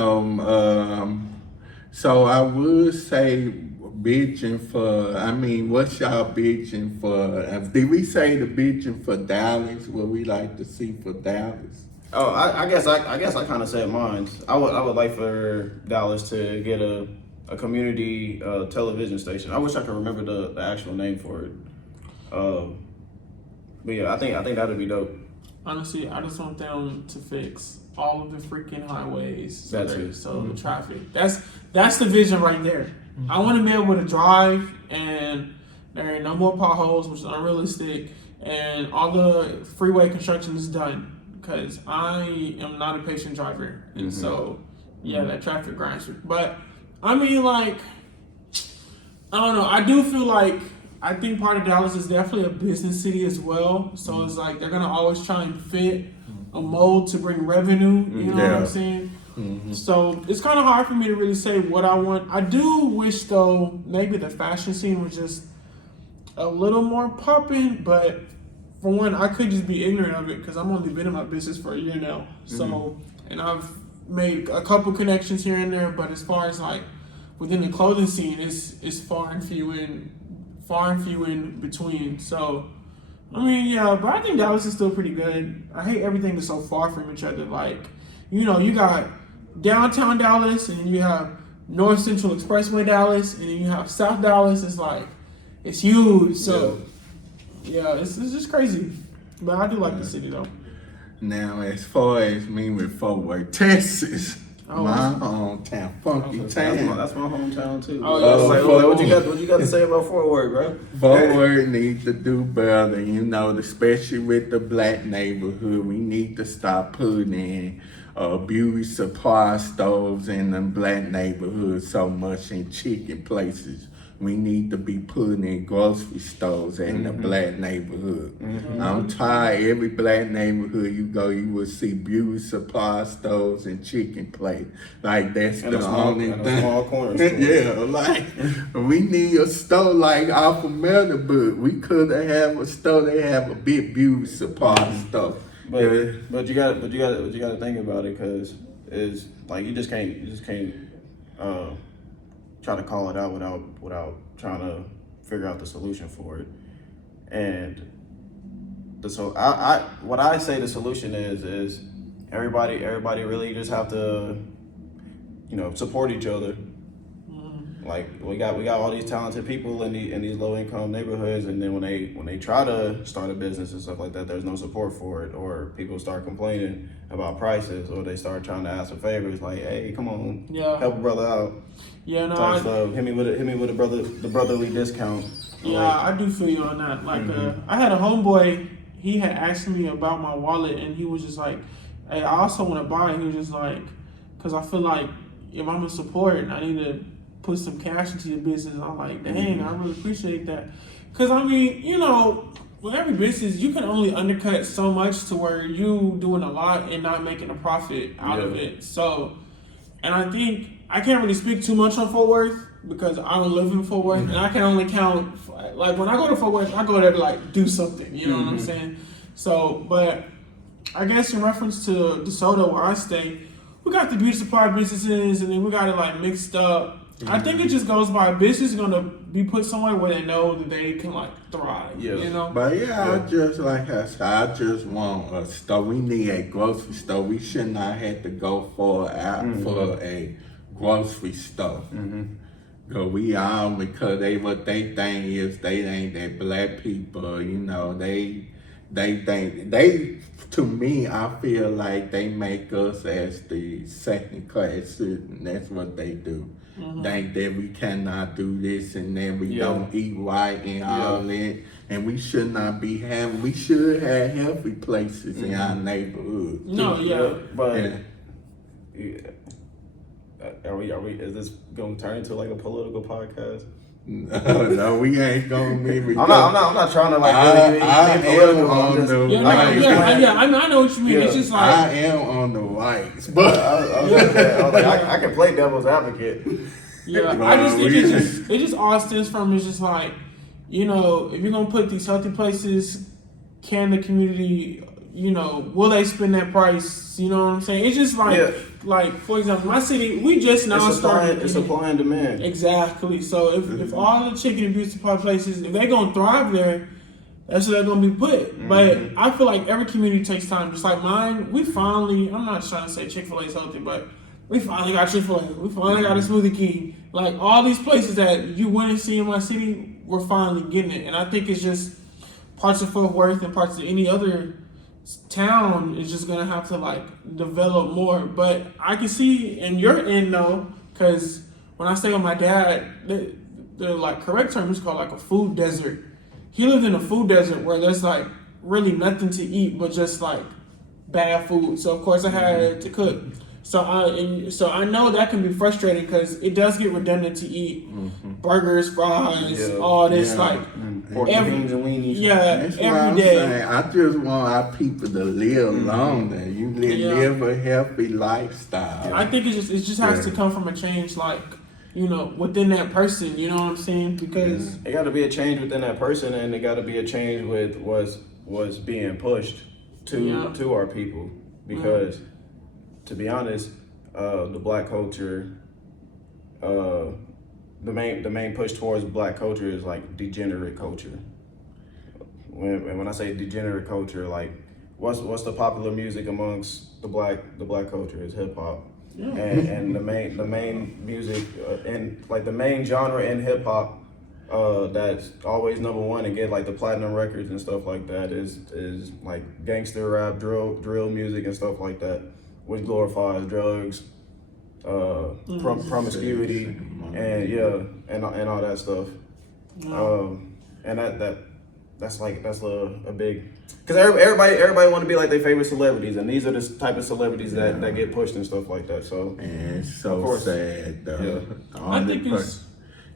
so I would say bitching for. I mean, what's y'all bitching for? Did we say the bitching for Dallas? What we like to see for Dallas? Oh, I guess I kind of said mine. I would like for Dallas to get a community television station. I wish I could remember the actual name for it. But yeah, I think that'd be dope. Honestly, I just want them to fix all of the freaking highways. That's it. So the traffic. That's the vision right there. I want to be able to drive and there ain't no more potholes, which is unrealistic, and all the freeway construction is done. Because I am not a patient driver, and so yeah, that traffic grinds me. But I mean, like, I don't know. I do feel like I think part of Dallas is definitely a business city as well. So it's like they're gonna always try and fit a mold to bring revenue. You know what I'm saying? So it's kind of hard for me to really say what I want. I do wish though maybe the fashion scene was just a little more popping, but for one, I could just be ignorant of it because I'm only been in my business for a year now. So, and I've made a couple connections here and there, but as far as like within the clothing scene, it's far and few in between. So, I mean, yeah, but I think Dallas is still pretty good. I hate everything that's so far from each other. Like, you got downtown Dallas, and then you have North Central Expressway Dallas, and then you have South Dallas. It's like, it's huge. So, yeah, it's just crazy. But I do like the city, though. Now, as far as me with Fort Worth, Texas, Oh, my hometown, funky town. That's my hometown too. Oh, yeah. What you got to say about Fort Worth, bro? Fort Worth needs to do better, especially with the black neighborhood. We need to stop putting in beauty supply stores in the black neighborhood so much in chicken places. We need to be putting in grocery stores in the black neighborhood. I'm tired. Every black neighborhood you go, you will see beauty supply stores and chicken places. Like that's And the a small, only and a thing. small corner store. Yeah, like we need a store like off of Meadowbrook. We could have a store. They have a big beauty supply store. But you got to think about it because it's like you just can't try to call it out without trying to figure out the solution for it. And what I say the solution is everybody really just have to support each other. Like we got all these talented people in these low income neighborhoods, and then when they try to start a business and stuff like that, there's no support for it, or people start complaining about prices, or they start trying to ask for favors, like, hey, come on, help a brother out. Yeah, no, Type stuff. Hit me with the brotherly discount. Yeah, I do feel you on that. Like, I had a homeboy. He had asked me about my wallet, and he was just like, "Hey, I also want to buy." And he was just like, "Cause I feel like if I'm a support, I need to put some cash into your business." And I'm like, "Dang, I really appreciate that." Cause I mean, with every business, you can only undercut so much to where you doing a lot and not making a profit out of it. So, and I think I can't really speak too much on Fort Worth because I don't live in Fort Worth, and I can only count, like when I go to Fort Worth, I go there to like do something, you know what I'm saying? So, but I guess in reference to DeSoto where I stay, we got the beauty supply businesses, and then we got it like mixed up. I think it just goes by business is gonna be put somewhere where they know that they can like thrive. But I just like I said, I just want a store. We need a grocery store. We should not have to go for a grocery store. Because what they think is they ain't that black people. They to me, I feel like they make us as the second class citizen. That's what they do. Think that we cannot do this and then we don't eat right and all that. And we should not be having, we should have healthy places in our neighborhood. No, yeah. But are we, is this going to turn into like a political podcast? No, we ain't gonna be. I'm not trying to like really I am on the I know what you mean. It's just like I am on the rights, but I can play devil's advocate. Yeah, I just think it just all stems from it's just like, you know, if you're gonna put these healthy places, can the community, you know, will they spend that price? You know what I'm saying? It's just like for example, my city, we just now started. It's supply and demand. Exactly. So if all the chicken and beauty supply places, if they're gonna thrive there, that's where they're gonna be put. But I feel like every community takes time. Just like mine, we finally, I'm not trying to say Chick-fil-A is healthy, but we finally got Chick-fil-A. We finally got a Smoothie King. Like all these places that you wouldn't see in my city, we're finally getting it. And I think it's just parts of Fort Worth and parts of any other town is just gonna have to like develop more. But I can see in your end though, because when I stay with my dad, the like correct term is called like a food desert. He lived in a food desert where there's like really nothing to eat but just like bad food. So of course I had to cook. So I know that can be frustrating because it does get redundant to eat burgers, fries, all this like pork beans and weenies. Yeah, that's every day. Saying. I just want our people to live longer. You live a healthy lifestyle. I think it just has to come from a change, like, you know, within that person. You know what I'm saying? Because it got to be a change within that person, and it got to be a change with what's being pushed to our people. Because to be honest, the black culture, the main push towards black culture is like degenerate culture. When I say degenerate culture, like what's the popular music amongst the black culture is hip hop, and the main music and like the main genre in hip hop that's always number one and get like the platinum records and stuff like that is like gangster rap, drill music and stuff like that, which glorifies drugs, promiscuity, and all that stuff. And that's a big, because everybody want to be like their favorite celebrities, and these are the type of celebrities that get pushed and stuff like that. So and it's so sad though. The only person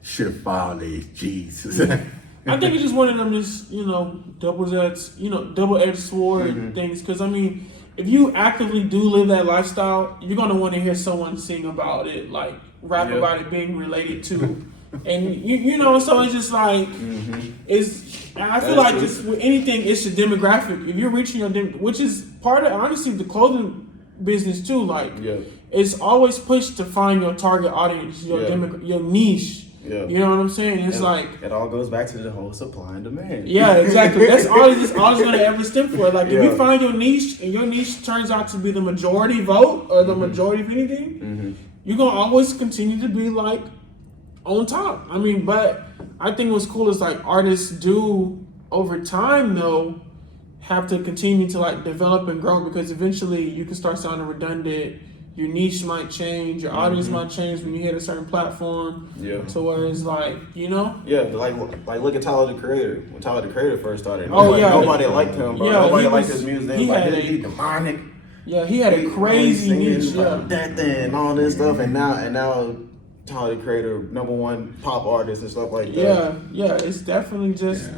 should follow is Jesus. I think it's just one of them, just, you know, double-edged sword things. Because I mean, if you actively do live that lifestyle, you're gonna want to hear someone sing about it, like rap about it being related to, and you know, so it's just like I feel like just with anything, it's your demographic. If you're reaching your which is part of honestly the clothing business too. Like it's always pushed to find your target audience, your niche. Yeah. You know what I'm saying? It's like it all goes back to the whole supply and demand. Yeah, exactly. That's all it's gonna ever stem for. Like if you find your niche and your niche turns out to be the majority vote or the majority of anything, you're gonna always continue to be like on top. I mean, but I think what's cool is like artists do over time though have to continue to like develop and grow, because eventually you can start sounding redundant. Your niche might change, your audience might change when you hit a certain platform. Yeah. So where it's like, you know? Yeah, like look at Tyler the Creator. When Tyler the Creator first started, nobody liked him, bro. Nobody liked his music. He's demonic. Yeah, he had a crazy niche. That and all this stuff, and now Tyler the Creator, #1 pop artist and stuff like that. Yeah, it's definitely just.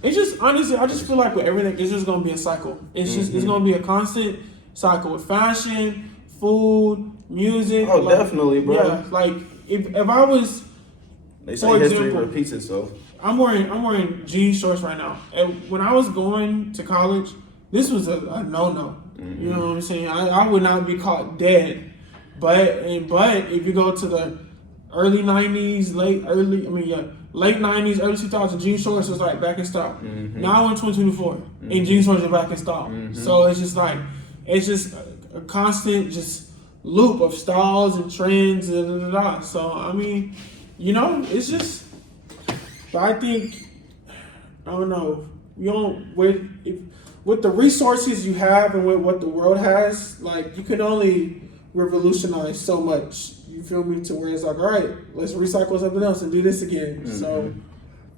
It's just honestly, I just feel like with everything, it's just gonna be a cycle. It's just it's gonna be a constant cycle with fashion, food, music. Oh, definitely, bro. Yeah, like if I was, they say history repeats itself. I'm wearing jean shorts right now. And when I was going to college, this was a no-no. You know what I'm saying? I would not be caught dead. But if you go to the early 90s, late 90s, early 2000s, jean shorts was like back in stock. Now we're in 2024 and jean shorts are back in stock. So it's just like a constant just loop of styles and trends and So I mean, you know, it's just. But I think I don't know. with the resources you have and with what the world has, like you can only revolutionize so much. You feel me? To where it's like, all right, let's recycle something else and do this again. So,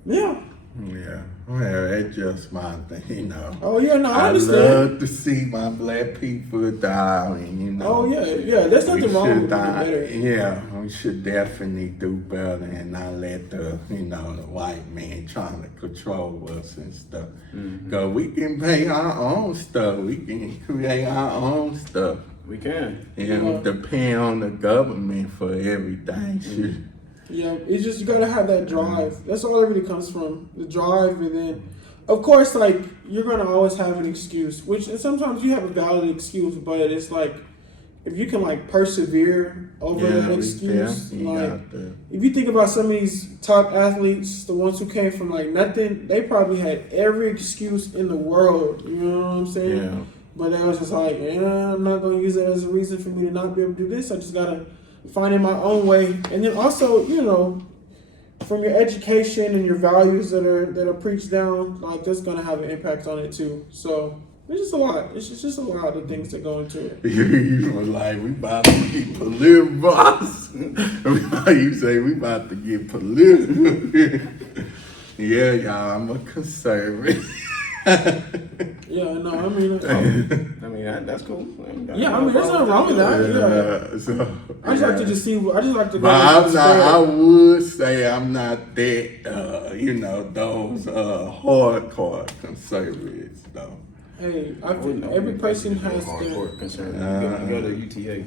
yeah. Yeah, well, that's just my thing, you know. Oh yeah, no, I I understand. love to see my black people die, and you know. Oh yeah. There's we nothing wrong should with better. Yeah, we should definitely do better and not let the the white man trying to control us and stuff. Cause we can make our own stuff. We can create our own stuff. We can. And depend on the government for everything. Should. Yeah, it's just you gotta have that drive. That's all it really comes from. The drive, and then, of course, like you're gonna always have an excuse, which and sometimes you have a valid excuse, but it's like if you can like persevere over an excuse, like if you think about some of these top athletes, the ones who came from like nothing, they probably had every excuse in the world. You know what I'm saying? Yeah. But they was just like, yeah, I'm not gonna use it as a reason for me to not be able to do this. I just gotta finding my own way, and then also, from your education and your values that are preached down, like that's gonna have an impact on it too. So it's just a lot. It's just a lot of things that go into it. You were like, we about to get political, boss. You say we about to get political. Yeah, y'all, I'm a conservative. Yeah, no, I mean, that's cool. Yeah, I mean, there's nothing wrong with that. Yeah, so, I just like to just see. I just like to. But I'm not. I would say I'm not that. Those hardcore conservatives though. Hey, I think every person has hardcore their. concern. You go to UTA.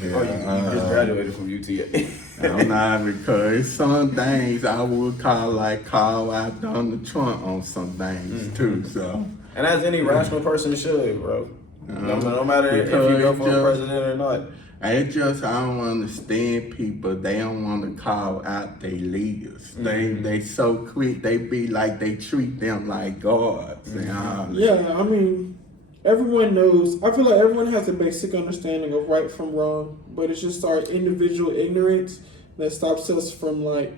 Yeah, you just graduated from UTA. I'm not, because some things I would call out Donald Trump on some things too. So, and as any rational person should, bro. No matter if you go for president or not. I don't understand people. They don't want to call out their leaders. They so quick. They be like they treat them like gods. Yeah, I mean, everyone knows. I feel like everyone has a basic understanding of right from wrong, but it's just our individual ignorance that stops us from like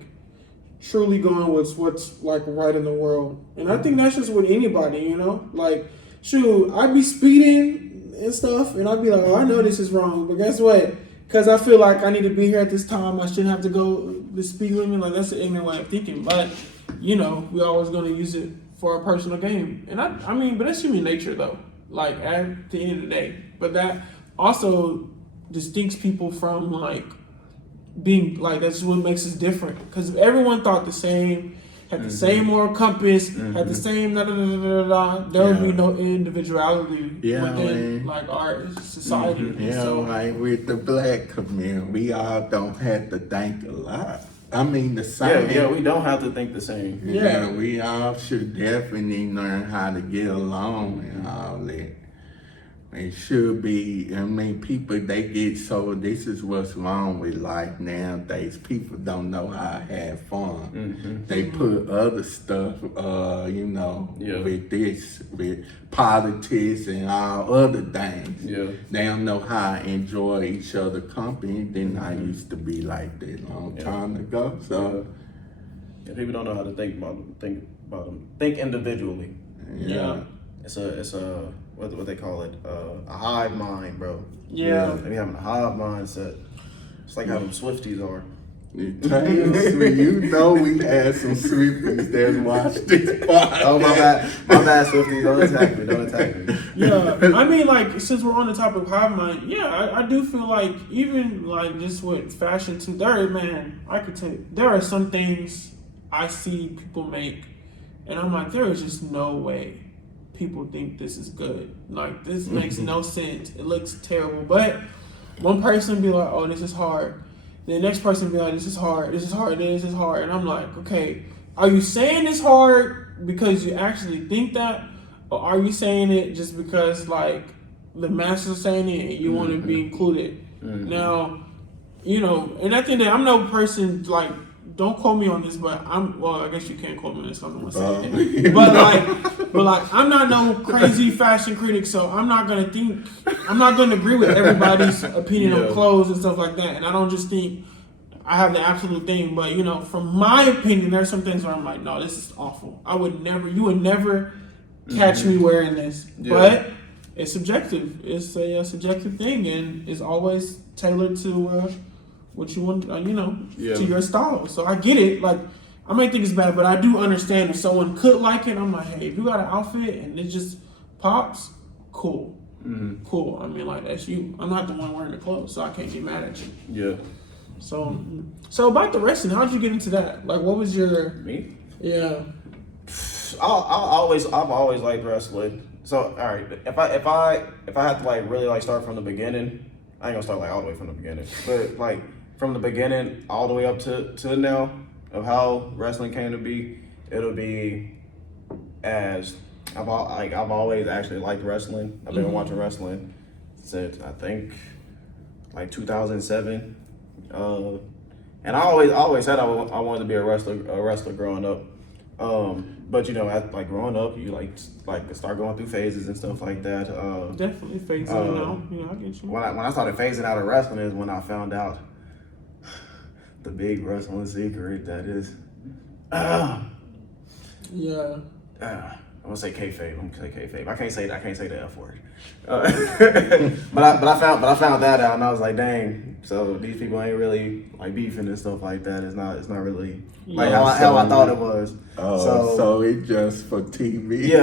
truly going with what's like right in the world. And I think that's just with anybody, like, shoot, I'd be speeding and stuff, and I'd be like, oh, I know this is wrong, but guess what? Because I feel like I need to be here at this time, I shouldn't have to go the speed limit. Like, that's an ignorant way of thinking, but we always going to use it for a personal gain. And I mean, but that's human nature though, like at the end of the day. But that also distincts people from like being like, that's what makes us different. Because if everyone thought the same, had the same moral compass, had the same there would be no individuality within like our society. So, like with the black community, we all don't have to think a lot. I mean, the same. Yeah, we don't have to think the same. Yeah, we all should definitely learn how to get along and all that. It should be, people, they get so, this is what's wrong with life nowadays. People don't know how to have fun. They put other stuff, with politics and all other things. Yeah. They don't know how to enjoy each other's company. Then I used to be like that a long time ago. So, people don't know how to think about them. Think individually. Yeah. It's a what they call it, a hive mind, bro. Yeah. They be having a hive mindset. It's like how them Swifties are. We had some Swifties that watched this podcast. Oh, my bad, Swifties. Don't attack me. Yeah, I mean, like, since we're on the topic of hive mind, I do feel like even like just with fashion too, I could tell you, there are some things I see people make, and I'm like, there is just no way people think this is good. Like, this makes no sense. It looks terrible. But one person be like, oh, this is hard. The next person be like, this is hard. And I'm like, okay, are you saying it's hard because you actually think that? Or are you saying it just because, like, the masses are saying it and you want to be included? Now, and I think that I'm no person, like, don't quote me on this, but I guess you can't quote me on this, so I'm gonna say it. But I'm not no crazy fashion critic, so I'm not gonna agree with everybody's opinion on clothes and stuff like that. And I don't just think I have the absolute thing, but from my opinion, there's some things where I'm like, no, this is awful. You would never catch me wearing this. Yeah. But it's subjective. It's a subjective thing, and it's always tailored to what you want, Yeah. to your style. So I get it. Like, I may think it's bad, but I do understand if someone could like it. I'm like, hey, if you got an outfit and it just pops, cool. Mm-hmm. Cool. I mean, like, that's you. I'm not the one wearing the clothes, so I can't get mad at you. Yeah. So about the wrestling, how'd you get into that? Like, what was your Me? yeah? I've always liked wrestling. So all right, if I had to like really like start from the beginning, I ain't gonna start like all the way from the beginning, but like from the beginning all the way up to now of how wrestling came to be, it'll be as I've always actually liked wrestling. I've been watching wrestling since I think like 2007, and I always said I wanted to be a wrestler growing up. But like growing up, you like start going through phases and stuff like that. Definitely phasing out. I get you. When I started phasing out of wrestling is when I found out the big wrestling secret that is, Yeah. I'm gonna say kayfabe. I'm gonna say kayfabe. I can't say the F word. But I found that out, and I was like, dang. So these people ain't really like beefing and stuff like that. It's not really like how I thought it was. So it just for TV. Yeah.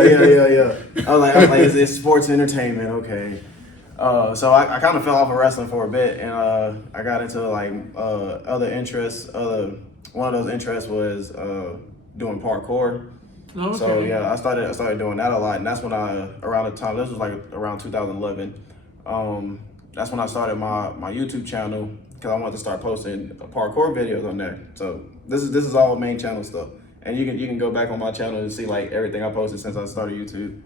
I was like, it's sports entertainment, okay. So I kind of fell off of wrestling for a bit, and I got into like other interests. One of those interests was doing parkour. Okay. So yeah, I started doing that a lot, and that's when around the time, this was like around 2011. That's when I started my YouTube channel because I wanted to start posting parkour videos on there. So this is all main channel stuff, and you can go back on my channel and see like everything I posted since I started YouTube.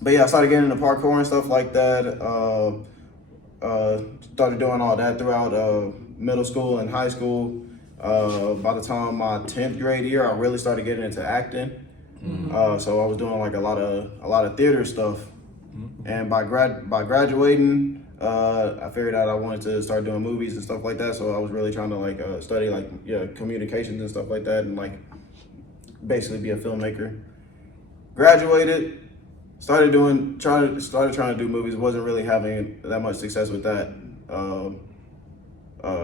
But yeah, I started getting into parkour and stuff like that. Started doing all that throughout middle school and high school. By the time my 10th grade year, I really started getting into acting. So I was doing like a lot of theater stuff. And by graduating, I figured out I wanted to start doing movies and stuff like that. So I was really trying to like study like communications and stuff like that, and like basically be a filmmaker. Graduated, started trying to do movies. Wasn't really having that much success with that.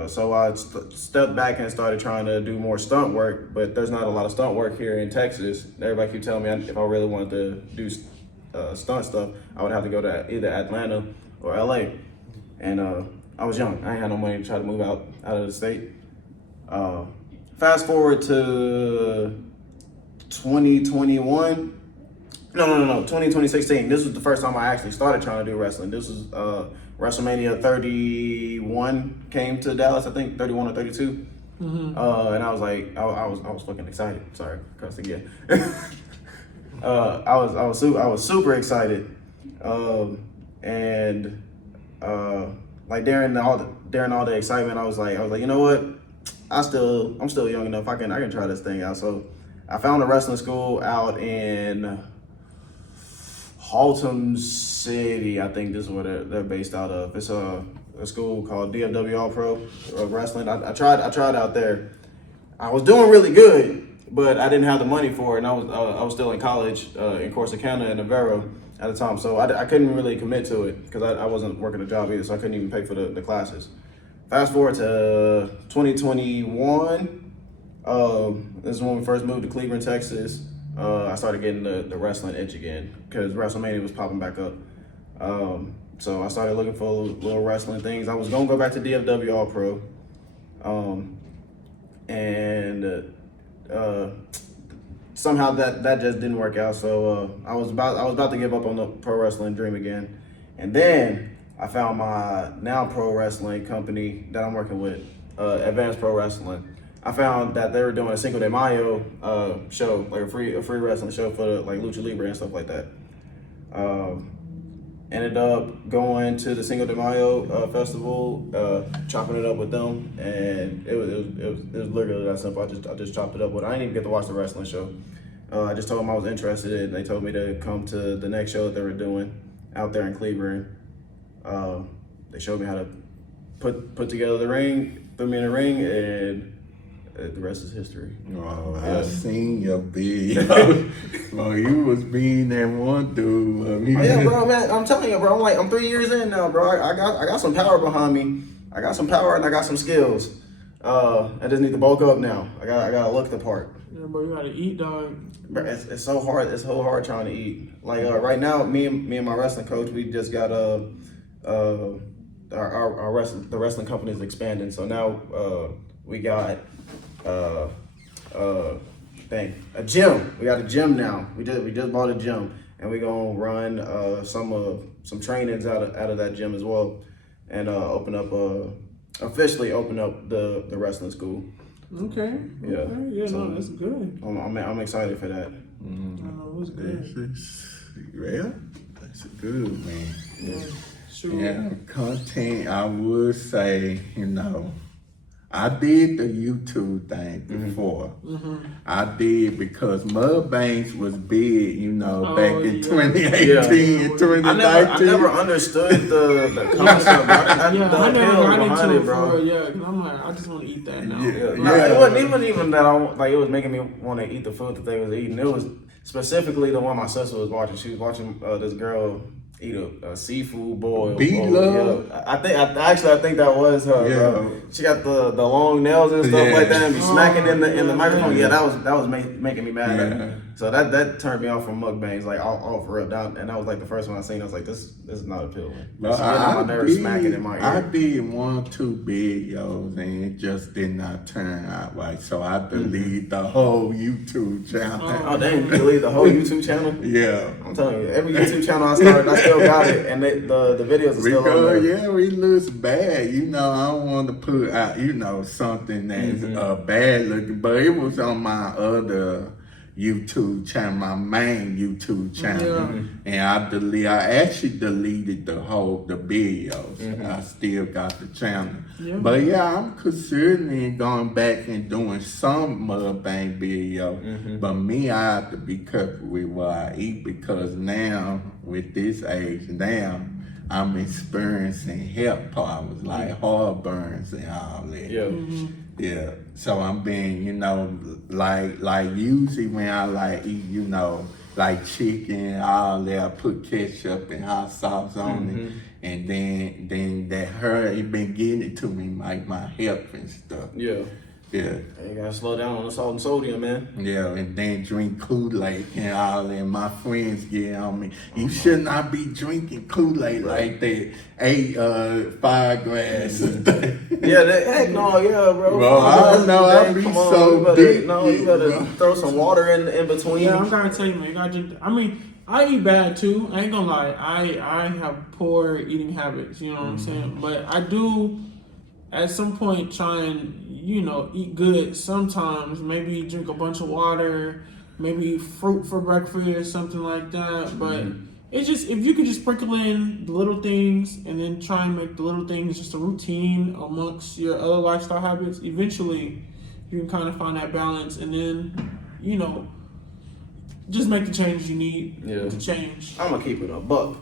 So I stepped back and started trying to do more stunt work, but there's not a lot of stunt work here in Texas. Everybody keep telling me if I really wanted to do stunt stuff, I would have to go to either Atlanta or LA. And I was young. I ain't had no money to try to move out of the state. Fast forward to 2021. No, 2016. This was the first time I actually started trying to do wrestling. This was WrestleMania 31 came to Dallas, I think 31 or 32. And I was like, I was fucking excited. Sorry, cuss again. I was super excited, and like during all the excitement, I was like, you know what? I'm still young enough. I can try this thing out. So I found a wrestling school out in Haltom City. I think this is where they're based out of. It's a school called DFW All Pro Wrestling. I tried out there. I was doing really good, but I didn't have the money for it, and I was still in college in Corsicana and Navarro at the time, so I couldn't really commit to it because I wasn't working a job either, so I couldn't even pay for the classes. Fast forward to 2021. This is when we first moved to Cleveland, Texas. I started getting the wrestling itch again because WrestleMania was popping back up. So I started looking for little wrestling things. I was gonna go back to DFW All Pro, and somehow that just didn't work out. So I was about to give up on the pro wrestling dream again, and then I found my now pro wrestling company that I'm working with, Advanced Pro Wrestling. I found that they were doing a Cinco de Mayo show, like a free wrestling show for like Lucha Libre and stuff like that. Ended up going to the Cinco de Mayo festival, chopping it up with them, and it was literally that simple. I just chopped it up with. I didn't even get to watch the wrestling show. I just told them I was interested, and they told me to come to the next show that they were doing out there in Cleveland. They showed me how to put together the ring, threw me in the ring, and the rest is history. Oh, I seen your video. Well, you was being that one dude. Oh, yeah, bro, man. I'm telling you, bro. I'm 3 years in now, bro. I got some power behind me. I got some power and I got some skills. I just need to bulk up now. I gotta look the part. Yeah, bro, you gotta eat, dog. Bro, it's so hard. It's so hard trying to eat. Like right now, me and my wrestling coach, we just got our the wrestling company is expanding. So now we got a gym. We got a gym now. We just bought a gym, and we're gonna run some trainings out of that gym as well, and officially open up the wrestling school. Okay. Yeah. Okay. Yeah, So, no, that's good. I'm excited for that. No, it's good. Yeah, that's good, man. Yeah. Sure. Yeah, content, I would say, I did the YouTube thing before. I did because Mudbanks was big, back in 2018 and 2019. I never understood the concept. I never got behind into it, bro. because I'm like, I just want to eat that now. It wasn't even that it was making me want to eat the food that they was eating. It was specifically the one my sister was watching. She was watching this girl eat a seafood boil. Love. Yeah. I think that was her. Yeah. Bro. She got the long nails and stuff like that, and be smacking in the microphone. Yeah, that was making me mad. Yeah. So that turned me off from mukbangs, like all for real. And that was like the first one I seen. I was like, this is not appealing. But It's getting on my nerves, smacking in my ear. I did 1 or 2 videos and it just did not turn out right. So I deleted the whole YouTube channel. Oh dang, you deleted the whole YouTube channel? Yeah. I'm telling you, every YouTube channel I started, I still got it, and the videos are still on there. Yeah, it looks bad. I don't want to put out, something that's bad looking, but it was on my other YouTube channel, my main YouTube channel, and I actually deleted the videos. I still got the channel, but yeah, I'm considering going back and doing some mukbang video. But me, I have to be careful with what I eat because now with this age, I'm experiencing health problems like heartburns and all that. Yeah. Yeah, so I'm being, like usually when I eat, like chicken, all that, I put ketchup and hot sauce on it, and then that it been getting it to me, like my health and stuff. Yeah. Yeah. You gotta slow down on the salt and sodium, man. Yeah, and then drink Kool-Aid and all that. My friends get on me. You should not be drinking Kool-Aid like that. 5 glasses. Heck no, yeah, bro. Well, I know, I be so deep. You better throw some water in between. Yeah, I'm trying to tell you, man. You gotta drink. I mean, I eat bad too. I ain't gonna lie. I have poor eating habits. You know what I'm saying? But I do, at some point, try and eat good. Sometimes maybe drink a bunch of water, maybe fruit for breakfast, something like that. But it's just if you could just sprinkle in the little things and then try and make the little things just a routine amongst your other lifestyle habits. Eventually, you can kind of find that balance, and then just make the changes you need to change. I'm gonna keep it a buck.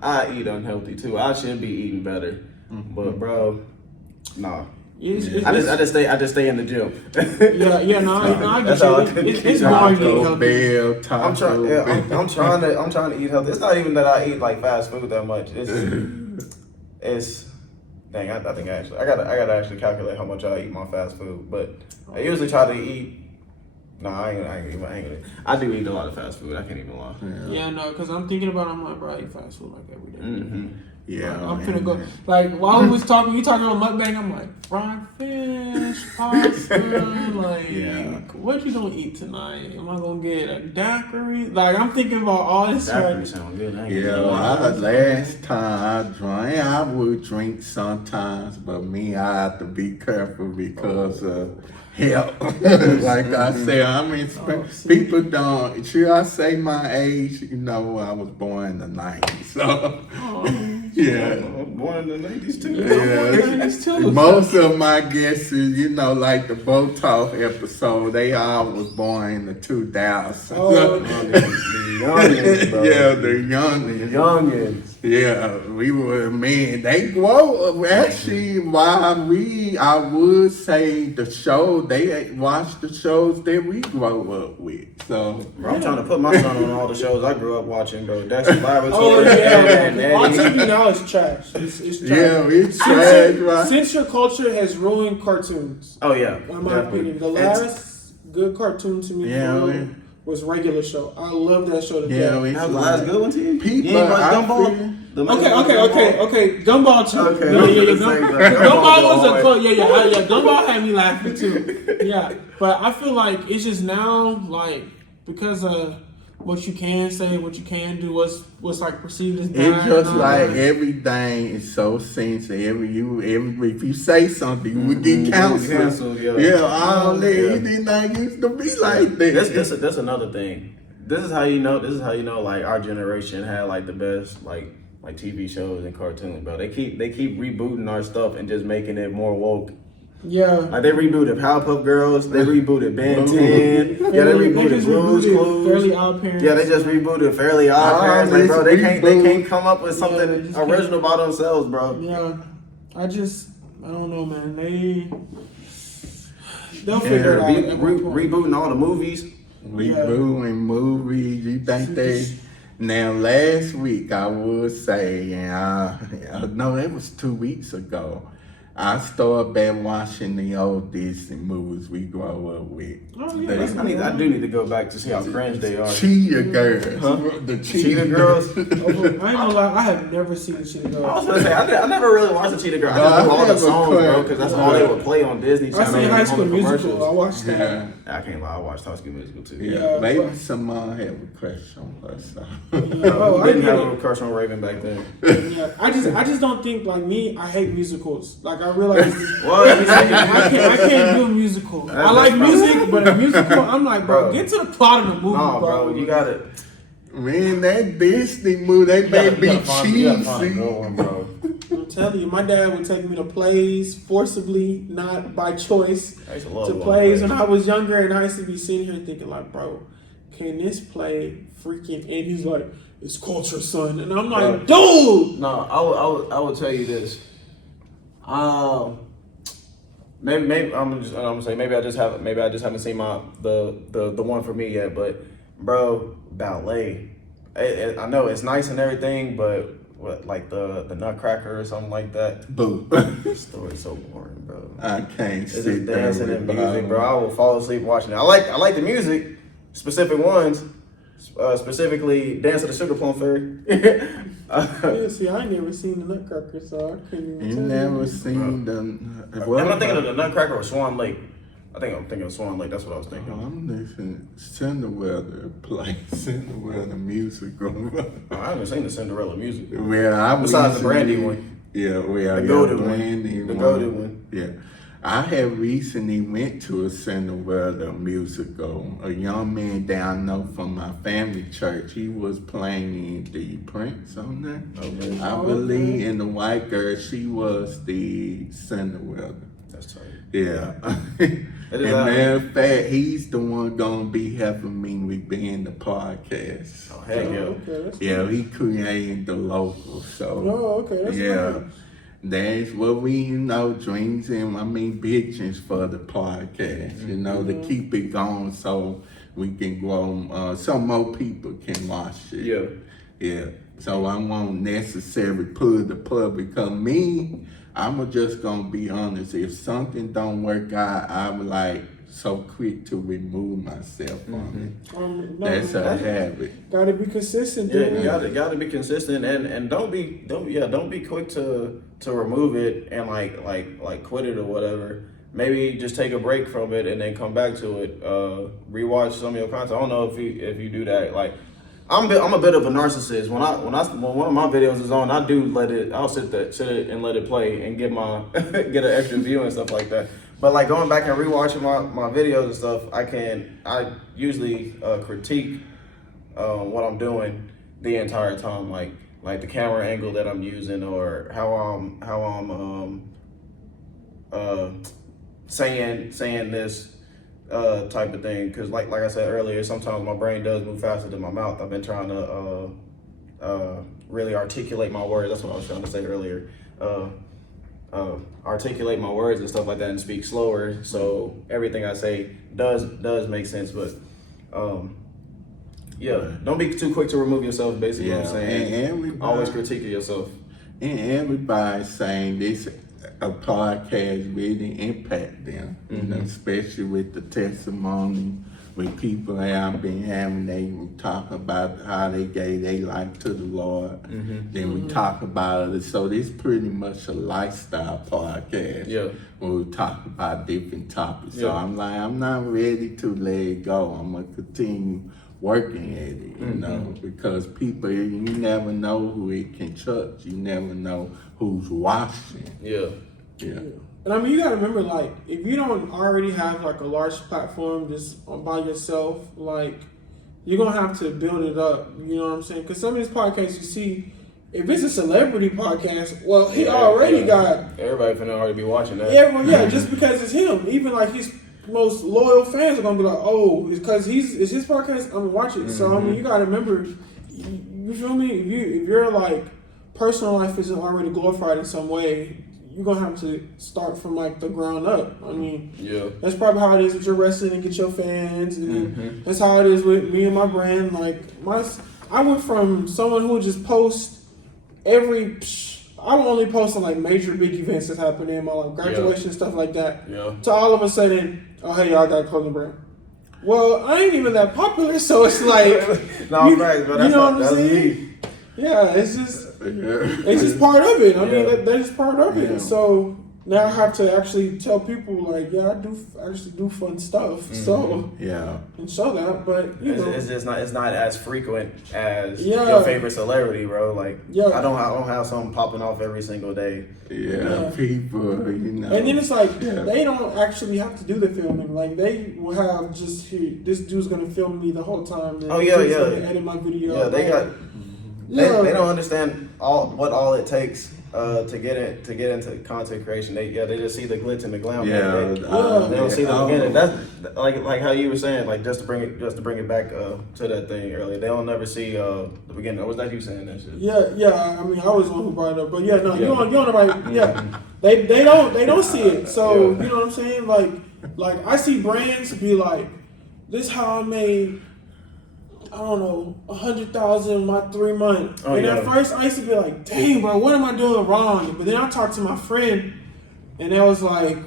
I eat unhealthy too. I should be eating better, but bro, nah. I just stay in the gym. I get you. It's hard to eat healthy. I'm trying to eat healthy. It's not even that I eat like fast food that much. It's dang. I think I gotta actually calculate how much I eat my fast food. But I usually try to eat. No, I ain't. I do eat a lot of fast food. I can't even lie. Yeah, no, because I'm thinking about. I'm like, bro, I eat fast food like every day. Yeah, I'm finna go. Like while we was talking, you talking about mukbang. I'm like fried fish, pasta. What you gonna eat tonight? Am I gonna get a daiquiri? Like I'm thinking about all this. Daiquiri sound good. Last time I drank, I would drink sometimes, but me, I have to be careful because of health. Like I said, people don't. Should I say my age? I was born in the 90s, so. Yeah. Born in the 90s too. Yeah. Most of my guesses, like the Botox episode, they all was born in the 2000s. The youngins, bro. Yeah, the youngins. The youngins. Yeah, we were, man, they grow up. Actually, I would say the show, they watch the shows that we grow up with. So, Bro, I'm trying to put my son on all the shows I grew up watching, bro. Dexter's Laboratory. Oh yeah, and our Eddie. TV now is trash. It's trash. yeah, it's trash, right? Censor culture has ruined cartoons. Oh yeah, In my definitely. opinion, the It's- last good cartoon to me Yeah, for real man. was Regular Show. I love that show to Yeah, death. we That was the last good one to you? People, You ain't watch I Gumball? feel- Okay. Gumball too. Okay, Yeah. okay, Gumball Gumball was a always. cool. Yeah. Gumball had me laughing too. Yeah, but I feel like it's just now like because of what you can say, what you can do, what's like perceived as bad. It's just and all like that. everything is so sensitive. If you say something, you would get canceled. Canceled, yeah. Yeah, all that. Yeah. It did not used to be like that. That's another thing. This is how you know like our generation had like the best like TV shows and cartoons, bro. They keep rebooting our stuff and just making it more woke. Yeah. Like they rebooted Powerpuff Girls, they rebooted Ben Blue. 10, yeah, they rebooted just Blue's rebooted Clues. Fairly Odd Parents. Yeah, they just rebooted Fairly Odd Oh, Parents. Like, bro, this they reboot. can't come up with Yeah, something they just can't. original by themselves, bro. Yeah. I don't know, man. They'll figure it out. at one point. Rebooting all the movies. Rebooting movies. You think they? Now, last week I would say, no, it was 2 weeks ago. I started back watching the old Disney movies we grow up with. Oh, yeah. I do need to go back to see how cringe they are. Cheetah Girls. Huh? The Cheetah Girls. I ain't gonna lie, I have never seen the Cheetah I was Girls. gonna say I never really watched the Cheetah Girls. I No, just knew I all the never songs, bro, could. because that's all they would play on Disney I Channel. seen High and School on the Musical. I commercials. watched that. Yeah. I can't lie, I watched High School Musical too. Yeah, Yeah, maybe but- someone have a crush on her. So. Oh, I Didn't get have it. a crush on Raven back then. Yeah, I just don't think like me. I hate musicals. Like I realize What? I can't do a musical. I like music, but a musical, I'm like, bro, Bro. get to the plot of the movie, Nah, bro, you got it. Man, that Disney movie, they may be You gotta find a cheesy. good one, bro. I'm telling you, my dad would take me to plays forcibly, not by choice, I used to love to going plays to when I was younger, and I used to be sitting here thinking like, bro, can this play freaking? And he's like, it's culture, son, and I'm like, dude. No, I would tell you this. Maybe I'm gonna say maybe I just haven't seen the one for me yet. But bro, ballet. I know it's nice and everything, but what like the Nutcracker or something like that. Boo. The story's so boring, bro. I can't It's sit just there dancing with and music, Bob. bro. I will fall asleep watching it. I like the music, specific ones, specifically Dance of the Sugar Plum Fairy. Yeah, see, I ain't never seen the Nutcracker, so I couldn't even You tell never you. seen the. Am I thinking of the Nutcracker or Swan Lake? I think I'm thinking of Swan Lake. That's what I was thinking. I'm listening. Cinderella play Cinderella musical. I haven't seen the Cinderella music. Well, I Besides the recently- Brandy one. Yeah, well, The golden one. Brandy The golden one. Yeah. I have recently went to a Cinderella musical. A young man down know from my family church, he was playing the Prince on there. Okay. I believe, and the white girl, she was the Cinderella. That's tight. Yeah. It And is matter of fact, he's the one gonna be helping me with being the podcast. Oh, heck yeah. Okay, that's Yeah, he created the local, so Oh, okay, that's yeah. nice. That's what we dreams and visions for the podcast, to keep it going so we can grow, so more people can watch it. Yeah. Yeah. So I won't necessarily pull the plug because I'm just gonna be honest. If something don't work out, I'm like so quick to remove myself from it. No, That's a habit. gotta be consistent, Yeah, dude. you gotta be consistent and don't be quick to remove it and like quit it or whatever. Maybe just take a break from it and then come back to it. Rewatch some of your content. I don't know if you do that. Like I'm a bit of a narcissist. When one of my videos is on, I'll sit it and let it play and get an extra view and stuff like that. But like going back and rewatching my videos and stuff, I usually critique what I'm doing the entire time, like the camera angle that I'm using or how I'm saying this type of thing. Because like I said earlier, sometimes my brain does move faster than my mouth. I've been trying to really articulate my words. That's what I was trying to say earlier. Articulate my words and stuff like that and speak slower, so everything I say does make sense. But don't be too quick to remove yourself, basically. What I'm saying. And always critique yourself. And everybody's saying this a podcast really impact them, you know, especially with the testimony, with people that I've been having, they will talk about how they gave their life to the Lord. Then we talk about it. So this pretty much a lifestyle podcast. Yeah. Where we talk about different topics. So I'm like, I'm not ready to let it go. I'm gonna continue working at it, you know, because people, you never know who it can touch. You never know who's watching. Yeah. And I mean, you gotta remember, like, if you don't already have like a large platform just by yourself, like, you're gonna have to build it up. You know what I'm saying? Because some of these podcasts you see, if it's a celebrity podcast, well, he already got everybody finna already be watching that. Everyone, just because it's him. Even like his most loyal fans are gonna be like, oh, it's because it's his podcast, I'm gonna watch it. So I mean, you gotta remember, you feel me? If your like personal life isn't already glorified in some way, you're gonna have to start from like the ground up. I mean, that's probably how it is with your wrestling and get your fans, and that's how it is with me and my brand. Like I went from someone who would just post I would only post on like major big events that happen in my life, graduation, stuff like that, to all of a sudden, oh hey, y'all, I got a clothing brand. Well, I ain't even that popular, so it's like, you know what I'm saying? Yeah, it's just part of it. I mean, that's just part of it. So now I have to actually tell people, like, I actually do fun stuff. So and show that, but you know, it's not as frequent as your favorite celebrity, bro. Like, I don't have something popping off every single day. People, you know. And then it's like they don't actually have to do the filming. Like, they will have just this dude's gonna film me the whole time. And edit my video. Yeah, they got. They don't understand what all it takes to get into content creation. They just see the glitz and the glam. They don't see the beginning. That's like how you were saying, like just to bring it back to that thing earlier. They don't never see the beginning. Or was that you saying that shit? Yeah. I mean, I was the one who brought it up, but you on the right. They don't see it. So you know what I'm saying? Like I see brands be like, this how I made, I don't know, 100,000 in my 3 months. At first I used to be like, dang, bro, what am I doing wrong? But then I talked to my friend, and they was like,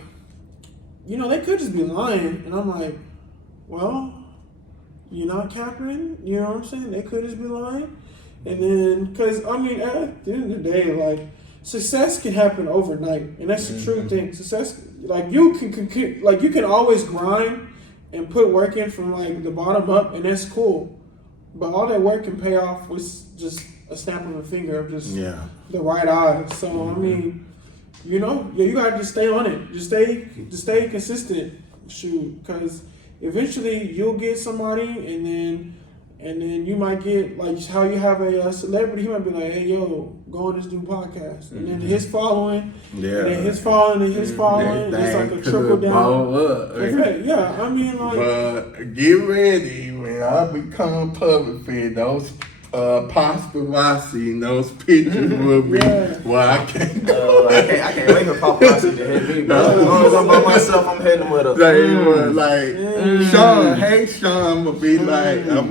you know, they could just be lying. And I'm like, well, you're not capping. You know what I'm saying? They could just be lying. And then, because, I mean, at the end of the day, like, success can happen overnight. And that's the true thing. Success, like, you can always grind and put work in from, like, the bottom up, and that's cool. But all that work can pay off with just a snap of a finger of just the right eyes. So I mean, you know, you gotta just stay on it. Just stay consistent. Shoot, because eventually you'll get somebody, and then you might get, like how you have a celebrity. He might be like, hey yo, go on this new podcast, and then his following, and then his following, and his following. It's like a trickle down. I mean, like, but get ready when I become public figure. Those paparazzi and those pictures will be I can't go. I can't wait for paparazzi to hit me, bro. As long as I'm by myself, I'm hitting with a Shawn, hey Shawn, I'm gonna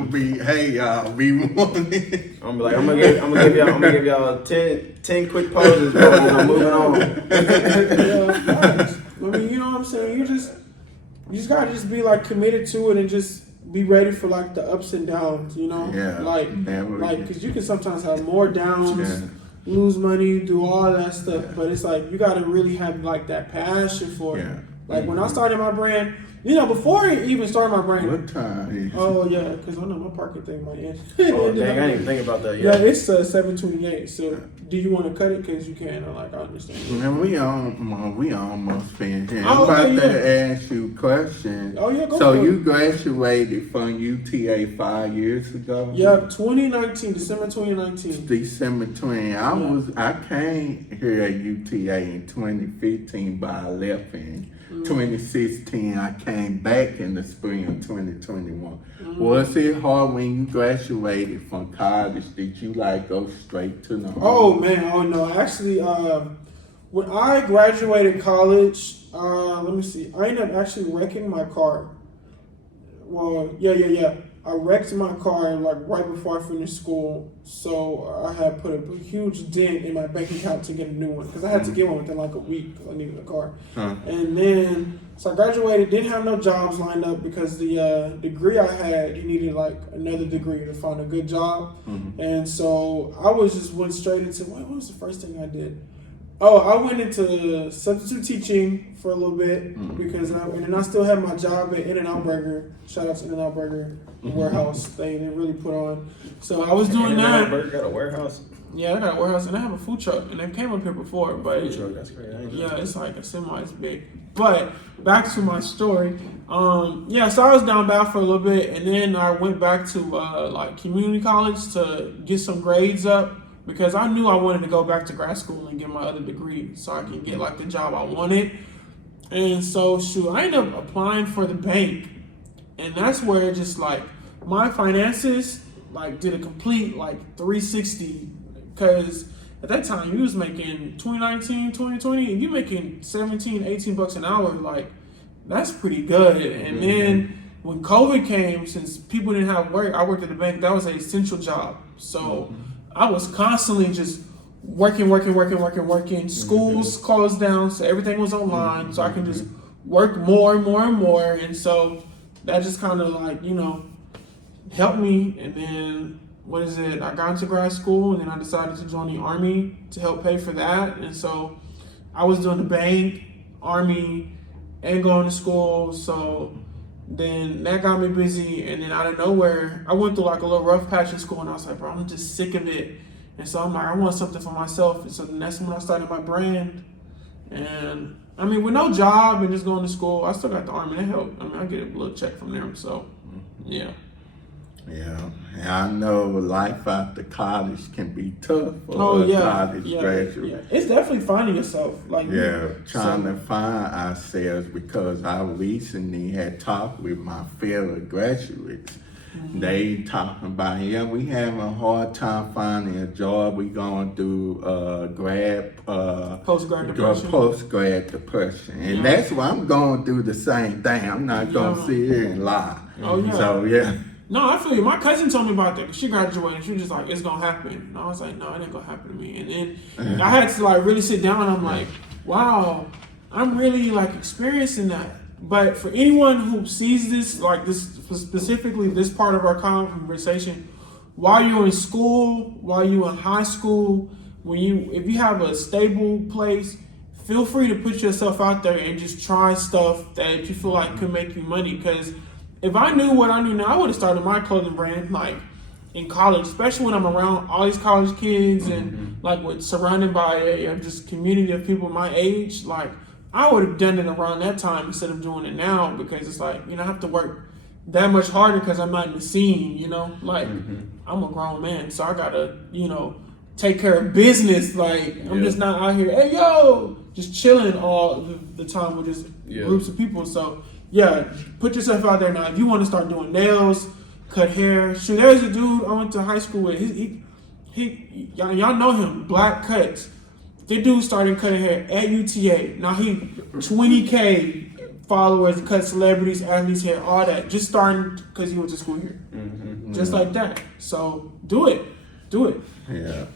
be, hey y'all, be wanted. I'm gonna give y'all 10 quick poses, bro. I'm moving on. I mean, you know what I'm saying? You just gotta just be like committed to it and just be ready for like the ups and downs, you know? Because you can sometimes have more downs, lose money, do all that stuff, but it's like you gotta really have like that passion for it. Like when I started my brand, you know, before I even started my brand. What time? Oh yeah, because I know my parking thing might end. Oh dang, I didn't even think about that yet. Yeah, it's 7:28. So do you want to cut it? Because you can. I understand. Man, we almost finished. I'm about to ask you a question. Oh yeah, go So for you graduated from UTA 5 years ago? Yeah, 2019, December 2019. December 20. I came here at UTA in 2015, but I left in 2016. I came came back in the spring of 2021. Mm-hmm. Was it hard when you graduated from college? Did you like go straight to the Oh man, oh no. Actually, when I graduated college, let me see. I ended up actually wrecking my car. Well, yeah. I wrecked my car like right before I finished school, so I had put a huge dent in my bank account to get a new one because I had to get one within like a week. I needed a car, and then so I graduated. Didn't have no jobs lined up because the degree I had, you needed like another degree to find a good job, and so I went straight into what was the first thing I did? Oh, I went into substitute teaching for a little bit because and then I still had my job at In-N-Out Burger. Shout out to In-N-Out Burger warehouse. They really put on. So I was doing that. In-N-Out Burger got a warehouse. Yeah, I got a warehouse and I have a food truck and they came up here before, but Food truck, that's great. yeah, it's like a semi as big. But back to my story. Yeah, so I was down bad for a little bit and then I went back to like community college to get some grades up. Because I knew I wanted to go back to grad school and get my other degree so I can get like the job I wanted. And so I ended up applying for the bank. And that's where just like my finances like did a complete like 360. Because at that time you was making 2019, 2020, and you making 17, 18 bucks an hour. Like that's pretty good. And then when COVID came, since people didn't have work, I worked at the bank. That was an essential job. So I was constantly just working. Schools closed down, so everything was online. So I can just work more and more. And so that just kind of like, helped me. And then, I got into grad school and then I decided to join the Army to help pay for that. And so I was doing the bank, Army, and going to school. So then that got me busy, and then out of nowhere, I went through like a little rough patch in school, and I was like, bro, I'm just sick of it. And so I'm like, I want something for myself. And so then that's when I started my brand. And I mean, with no job and just going to school, I still got the Army to help. I mean, I get a little check from them. So, yeah. Yeah, and I know life after college can be tough for a college graduate. Yeah. It's definitely finding yourself. Like trying to find ourselves because I recently had talked with my fellow graduates. They talking about, we having a hard time finding a job. We going through post-grad depression. And that's why I'm going through the same thing. I'm not going to sit here and lie. Oh, yeah. So, yeah. No, I feel you. My cousin told me about that. She graduated. She was just like, it's going to happen. And I was like, no, it ain't going to happen to me. And then I had to like really sit down and I'm like, wow, I'm really like experiencing that. But for anyone who sees this, like this, specifically this part of our conversation, while you're in school, while you're in high school, if you have a stable place, feel free to put yourself out there and just try stuff that you feel like could make you money. Because if I knew what I knew now, I would have started my clothing brand like in college, especially when I'm around all these college kids and like surrounded by a just community of people my age. Like I would have done it around that time instead of doing it now, because it's like, I have to work that much harder because I'm not in the scene, like I'm a grown man, so I gotta, take care of business. Like I'm just not out here, hey yo, just chilling all the time with just groups of people. So yeah, put yourself out there now. If you want to start doing nails, cut hair, there's a dude I went to high school with. He y'all know him, Black Cuts. The dude started cutting hair at UTA. Now he 20K followers, cut celebrities, athletes hair, all that. Just starting because he went to school here. Just like that. So do it. Yeah.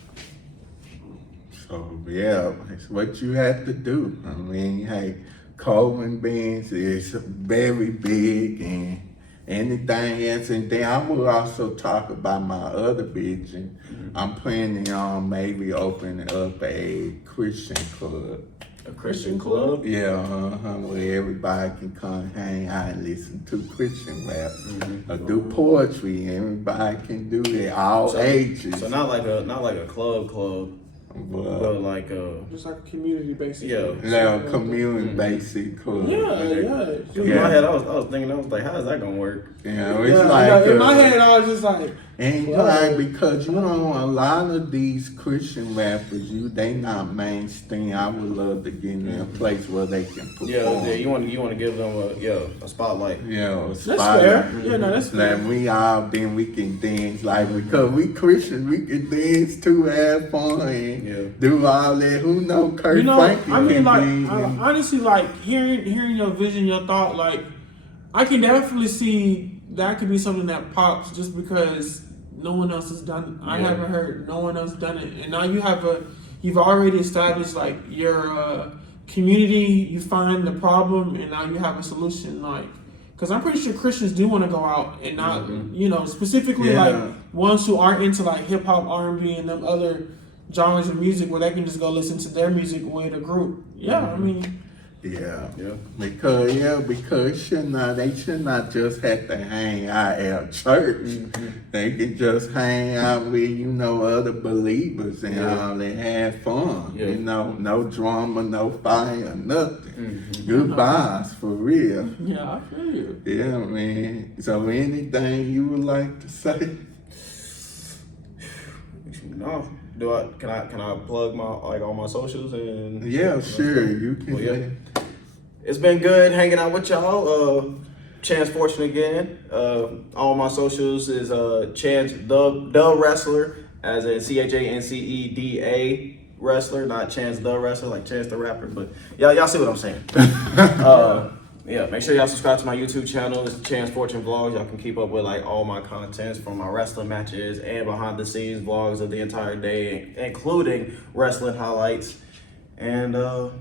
So yeah, it's what you have to do. I mean, hey, Coleman beans is very big and anything else. And then I will also talk about my other vision. I'm planning on maybe opening up a Christian club. A Christian club? Yeah, where everybody can come hang out and listen to Christian rap. Or do poetry. Everybody can do it, all ages. So not like a club. But like just like a community basic. Yeah. Like a community basic club. Yeah. In my head, I was thinking, I was like, how is that gonna work? It's like in my head, I was just like, And like, because you know, a lot of these Christian rappers, they not mainstream. I would love to get in a place where they can perform. Yeah, you want to give them a spotlight. Yeah, a That's spotlight. fair. Yeah, no, that's fair. Like then we can dance, like, because we Christians, we can dance too, have fun, and do all that. Who know Kurt Franklin I mean, can like, be, honestly, like, hearing your vision, your thought, like, I can definitely see that could be something that pops just because no one else has done it. I haven't heard no one else done it. And now you've already established, like, your community, you find the problem, and now you have a solution, like, because I'm pretty sure Christians do want to go out and not, you know, specifically, like, ones who aren't into, like, hip-hop, R&B, and them other genres of music where they can just go listen to their music with a group. I mean... Because they should not just have to hang out at church. They can just hang out with other believers and all and have fun. You know, no drama, no fire, nothing. Good vibes for real. Yeah, I feel you. Yeah, man. So anything you would like to say? No. Can I plug my all my socials and Sure, you can. Well, it's been good hanging out with y'all. Chance Fortune again. All my socials is Chance the Wrestler, as in CHANCEDA Wrestler, not Chance the Wrestler like Chance the Rapper. But y'all see what I'm saying. Make sure y'all subscribe to my YouTube channel. It's Chance Fortune Vlogs. Y'all can keep up with like all my contents from my wrestling matches and behind the scenes vlogs of the entire day, including wrestling highlights. And if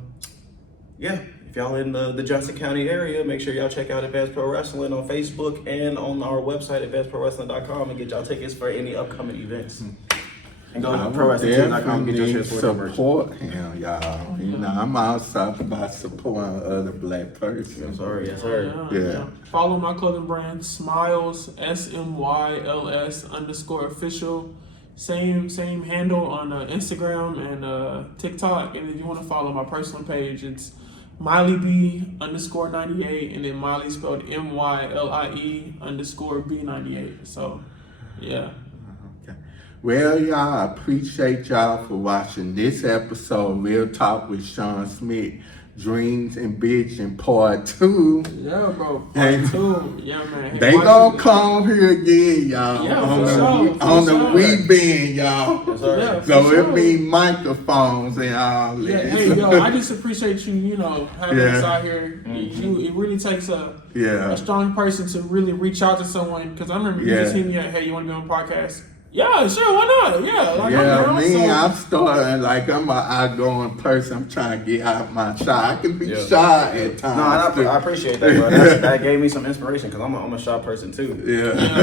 y'all in the Johnson County area, make sure y'all check out Advanced Pro Wrestling on Facebook and on our website, advancedprowrestling.com, and get y'all tickets for any upcoming events. And go to prowrestling.com and get your shit support him, y'all. You know, I'm also about supporting other black persons. Yes, sir. Yeah. Follow my clothing brand, Myles, SMYLS_official. Same handle on Instagram and TikTok. And if you want to follow my personal page, it's MileyB_98, and then Miley spelled MYLIE_B98. So, yeah. Well, y'all, I appreciate y'all for watching this episode, Real Talk with Shawn Smith, Dreams and Vision Part 2. Yeah, bro. Part 2. Yeah, man. Hey, they gonna come here again, y'all. Yeah, on the We Band, y'all. Yes, sir. Yeah, So it be microphones and all that. Yeah, hey, yo, I just appreciate you, having us out here. It really takes a strong person to really reach out to someone, because I remember you just hit me up, hey, you want to be on a podcast? Yeah, sure, why not? Yeah, like I'm starting, like, I'm an outgoing person. I'm trying to get out my shy. I can be shy at times. No, I appreciate that, bro. That gave me some inspiration, because I'm a shy person too.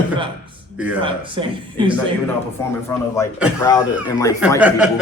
Facts. Facts. Same. Even though I perform in front of like a crowd and like fight people.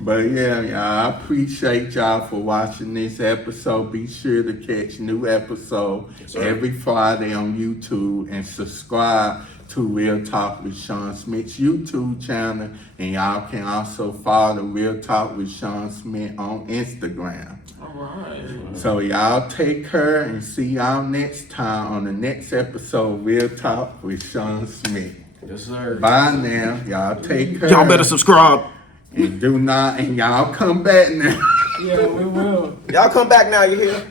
But y'all, I appreciate y'all for watching this episode. Be sure to catch new episode every Friday on YouTube, and subscribe to Real Talk with Shawn Smith's YouTube channel. And y'all can also follow Real Talk with Shawn Smith on Instagram. All right. So y'all take care, and see y'all next time on the next episode, Real Talk with Shawn Smith. Yes, sir. Bye now. Y'all take care. Y'all better subscribe. And y'all come back now. Yeah, we will. Y'all come back now, you hear?